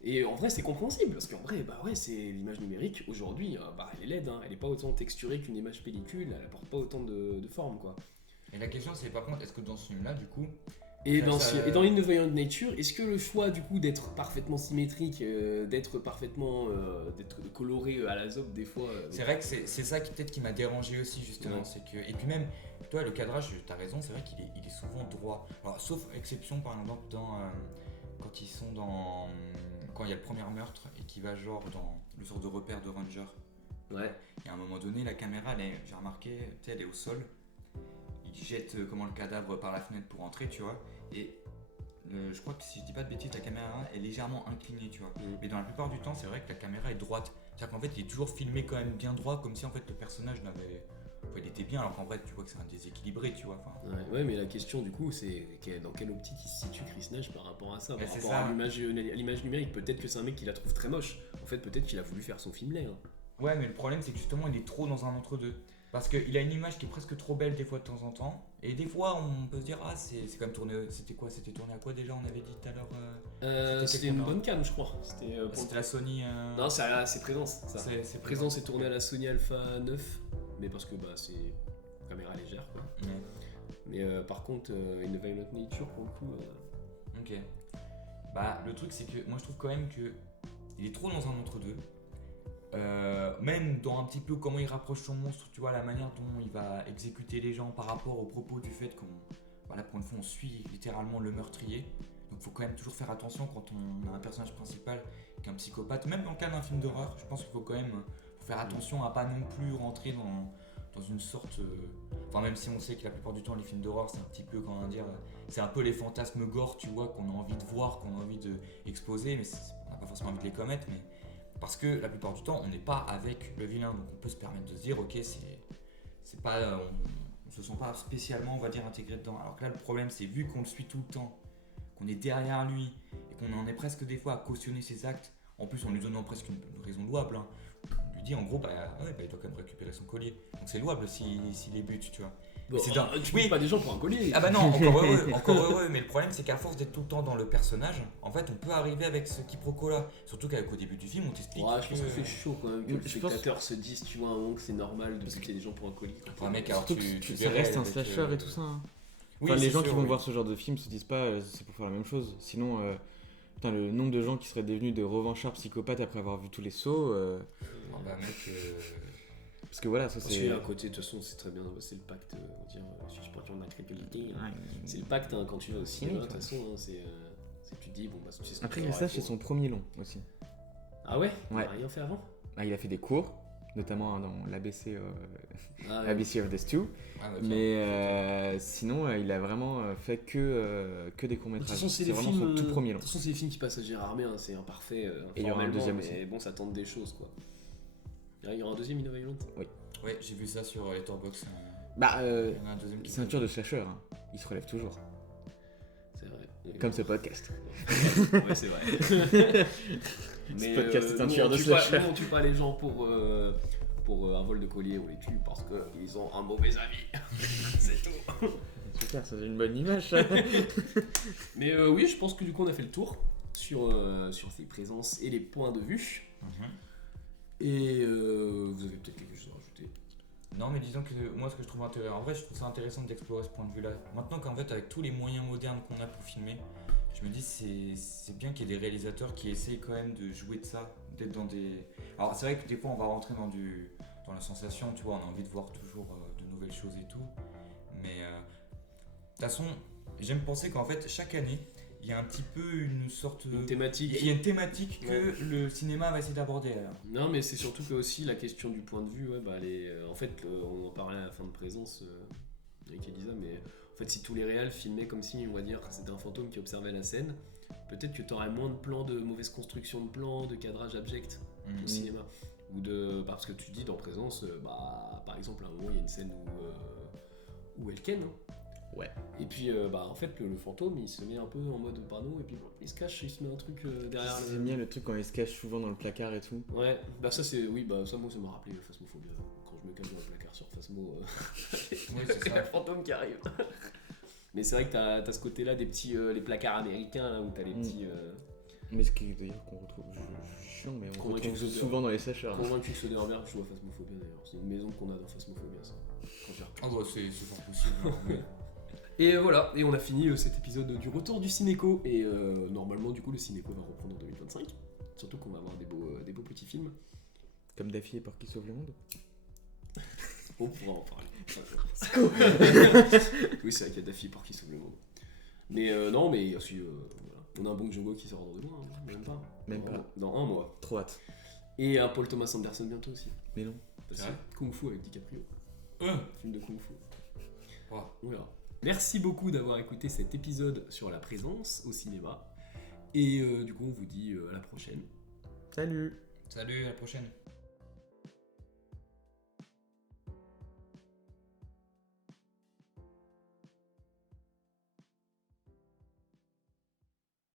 Et en vrai, c'est compréhensible, parce qu'en vrai, c'est l'image numérique, aujourd'hui, elle est laide, hein, elle est pas autant texturée qu'une image pellicule, elle apporte pas autant de forme, quoi. Et la question, c'est par contre, est-ce que dans ce film-là, du coup. Et Ça- dans In the Violent Nature, est-ce que le choix, du coup, d'être parfaitement symétrique, d'être parfaitement d'être coloré à la zob, des fois... C'est vrai que c'est ça qui peut-être qui m'a dérangé aussi, justement. Ouais. C'est que... Et puis même, toi, le cadrage, t'as raison, c'est vrai qu'il est souvent droit. Alors, sauf exception, par exemple, quand ils sont dans. Quand il y a le premier meurtre et qu'il va genre dans le sort de repère de Ranger. Ouais. Et à un moment donné, la caméra, j'ai remarqué, tu sais, elle est au sol. Il jette le cadavre par la fenêtre pour entrer, tu vois. Et je crois que si je dis pas de bêtises, la caméra est légèrement inclinée, tu vois. Mais dans la plupart du temps, c'est vrai que la caméra est droite. C'est-à-dire qu'en fait, il est toujours filmé quand même bien droit, comme si en fait le personnage n'avait. Enfin, il était bien, alors qu'en vrai, tu vois que c'est un déséquilibré, tu vois. Enfin, Ouais, mais la question du coup, c'est dans quelle optique il se situe Chris Nash par rapport à ça, Mais par c'est rapport ça. à l'image numérique. Peut-être que c'est un mec qui la trouve très moche. En fait, peut-être qu'il a voulu faire son film laid. Hein. Ouais, mais le problème, c'est que justement, il est trop dans un entre-deux. Parce qu'il a une image qui est presque trop belle des fois de temps en temps. Et des fois, on peut se dire, ah, c'est quand même tourné. C'était quoi? C'était tourné à quoi déjà? On avait dit tout à l'heure. C'était une bonne cam, je crois. C'était la Sony. Non, c'est Présence. Ça. C'est Présence est tourné à la Sony Alpha 9, mais parce que c'est caméra légère, quoi. Ouais. Mais par contre, In the Violent Nature, pour le coup. Ok. Bah, le truc, c'est que moi je trouve quand même que il est trop dans un entre-deux. Même dans un petit peu comment il rapproche son monstre, tu vois, la manière dont il va exécuter les gens par rapport au propos du fait qu'on, voilà, pour une fois, on suit littéralement le meurtrier. Donc, faut quand même toujours faire attention quand on a un personnage principal qui est un psychopathe. Même dans le cas d'un film d'horreur, je pense qu'il faut quand même faire attention à pas non plus rentrer dans une sorte. Enfin, même si on sait que la plupart du temps, les films d'horreur, c'est un petit peu, comment dire, c'est un peu les fantasmes gore, tu vois, qu'on a envie de voir, qu'on a envie d'exposer, mais on n'a pas forcément envie de les commettre, mais parce que la plupart du temps, on n'est pas avec le vilain, donc on peut se permettre de se dire, ok, c'est pas, on se sent pas spécialement, on va dire, intégré dedans. Alors que là, le problème, c'est vu qu'on le suit tout le temps, qu'on est derrière lui et qu'on en est presque des fois à cautionner ses actes. En plus, en lui donnant presque une raison louable. Hein. On lui dit en gros, il doit quand même récupérer son collier. Donc c'est louable s'il les bute, tu vois. Bon, c'est tu butes pas des gens pour un collier. Ah bah non, encore heureux. Mais le problème, c'est qu'à force d'être tout le temps dans le personnage, en fait, on peut arriver avec ce quiproquo-là. Surtout qu'au début du film, on t'explique. Ouais, je pense que c'est chaud quand même que les Je pense- spectateurs se disent, tu vois, un moment que c'est normal de buter des gens pour un collier. Ouais, mec, alors Surtout que ça verrais reste un avec, slasher et tout ça. Hein. Oui, Enfin, les c'est gens sûr, qui vont oui. voir ce genre de film se disent pas c'est pour faire la même chose. Sinon, putain, le nombre de gens qui seraient devenus des revanchards psychopathes après avoir vu tous les sauts. Ah bah mec, Parce que voilà, ça Parce qu'il c'est. y a un côté, de toute façon, c'est très bien, c'est le pacte, on va dire, si je peux en qualité. C'est le pacte hein, quand tu vas au cinéma, de toute façon, hein, tu te dis, bon, bah, tu sais ce que Après, tu il y a auras, ça chez faut- son premier long aussi. Ah ouais Il Ouais. a rien fait avant Ah, il a fait des cours, notamment dans l'ABC Ah, ouais. ABC of the Stew. ah, bah, Mais sinon, il a vraiment fait que des De toute courts-métrages. façon, c'est C'est des vraiment films. son tout premier De long. toute façon, c'est des films qui passent à Gérard Armé, hein, c'est imparfait. Et il y aura un formellement, deuxième mais aussi. bon, ça tente des choses, quoi. Il y aura un deuxième Innova Violent. ouais, j'ai vu ça sur Letterboxd. Bah, Il y en a un deuxième qui ceinture de slasher, hein. Il se relève toujours. C'est vrai. Comme ce podcast. Ouais, c'est vrai. Ce podcast est un nous, tueur on de tue pas- slasher. nous, on tue pas les gens pour un vol de collier, on les tue parce qu'ils ont un mauvais avis. C'est tout. Super, ça fait une bonne image, ça. Mais oui, je pense que du coup, on a fait le tour sur ces présences et les points de vue. Et vous avez peut-être quelque chose à rajouter. Non, mais disons que moi, ce que je trouve intéressant, en vrai, je trouve ça intéressant d'explorer ce point de vue-là. Maintenant qu'en fait, avec tous les moyens modernes qu'on a pour filmer, je me dis c'est bien qu'il y ait des réalisateurs qui essayent quand même de jouer de ça, d'être dans des. Alors, c'est vrai que des fois, on va rentrer dans la sensation, tu vois, on a envie de voir toujours de nouvelles choses et tout. Mais de toute façon, j'aime penser qu'en fait, chaque année, il y a un petit peu une sorte. Une thématique. Il y a une thématique que le cinéma va essayer d'aborder. Alors. Non, mais c'est surtout que aussi la question du point de vue, ouais, bah, en fait, on en parlait à la fin de présence avec Elisa, mais en fait, si tous les réals filmaient comme si, on va dire, c'était un fantôme qui observait la scène, peut-être que tu aurais moins de plans, de mauvaise construction de plans, de cadrage abject au cinéma. Ou parce que tu dis dans présence, par exemple, à un moment, il y a une scène où elle ken. Hein. Ouais. Et puis, en fait, le fantôme, il se met un peu en mode panneau, et puis il se cache, il se met un truc derrière J'aime bien le truc quand il se cache souvent dans le placard et tout. Ouais, bah ça c'est. Oui, bah ça, moi, ça m'a rappelé Phasmophobia. Quand je me cache dans le placard sur Phasmo, Oui, c'est il y a ça. le fantôme qui arrive. Mais c'est vrai que t'as ce côté-là des petits. Les placards américains, là, où t'as les petits. Mais ce qui est d'ailleurs qu'on retrouve. Je suis chiant, mais on Convaincu retrouve que ce- souvent dans les slashers. Hein. Convaincu que Soderbergh joue à Phasmophobia d'ailleurs. C'est une maison qu'on a dans Phasmophobia, ça. Quand j'y repense. Ah bah c'est fort possible. Mais- Et voilà, et on a fini cet épisode du retour du Cinéco. Et normalement, du coup, le Cinéco va reprendre en 2025. Surtout qu'on va avoir des beaux petits films. Comme Daffy et Porky sauve le monde. On pourra en parler. Oui, c'est vrai qu'il y a Daffy Porky sauve le monde. Mais non, mais aussi, voilà. On a un Bong Joon-ho qui sort dans 2 mois, hein. Même pas. Même pas. Dans 1 mois. Trop hâte. Et un Paul Thomas Anderson bientôt aussi. Mais non. Parce C'est que vrai Kung Fu avec DiCaprio. Ouais. Film de Kung Fu. Ouais. Voilà. Merci beaucoup d'avoir écouté cet épisode sur la présence au cinéma. Et du coup, on vous dit à la prochaine. Salut. Salut, à la prochaine.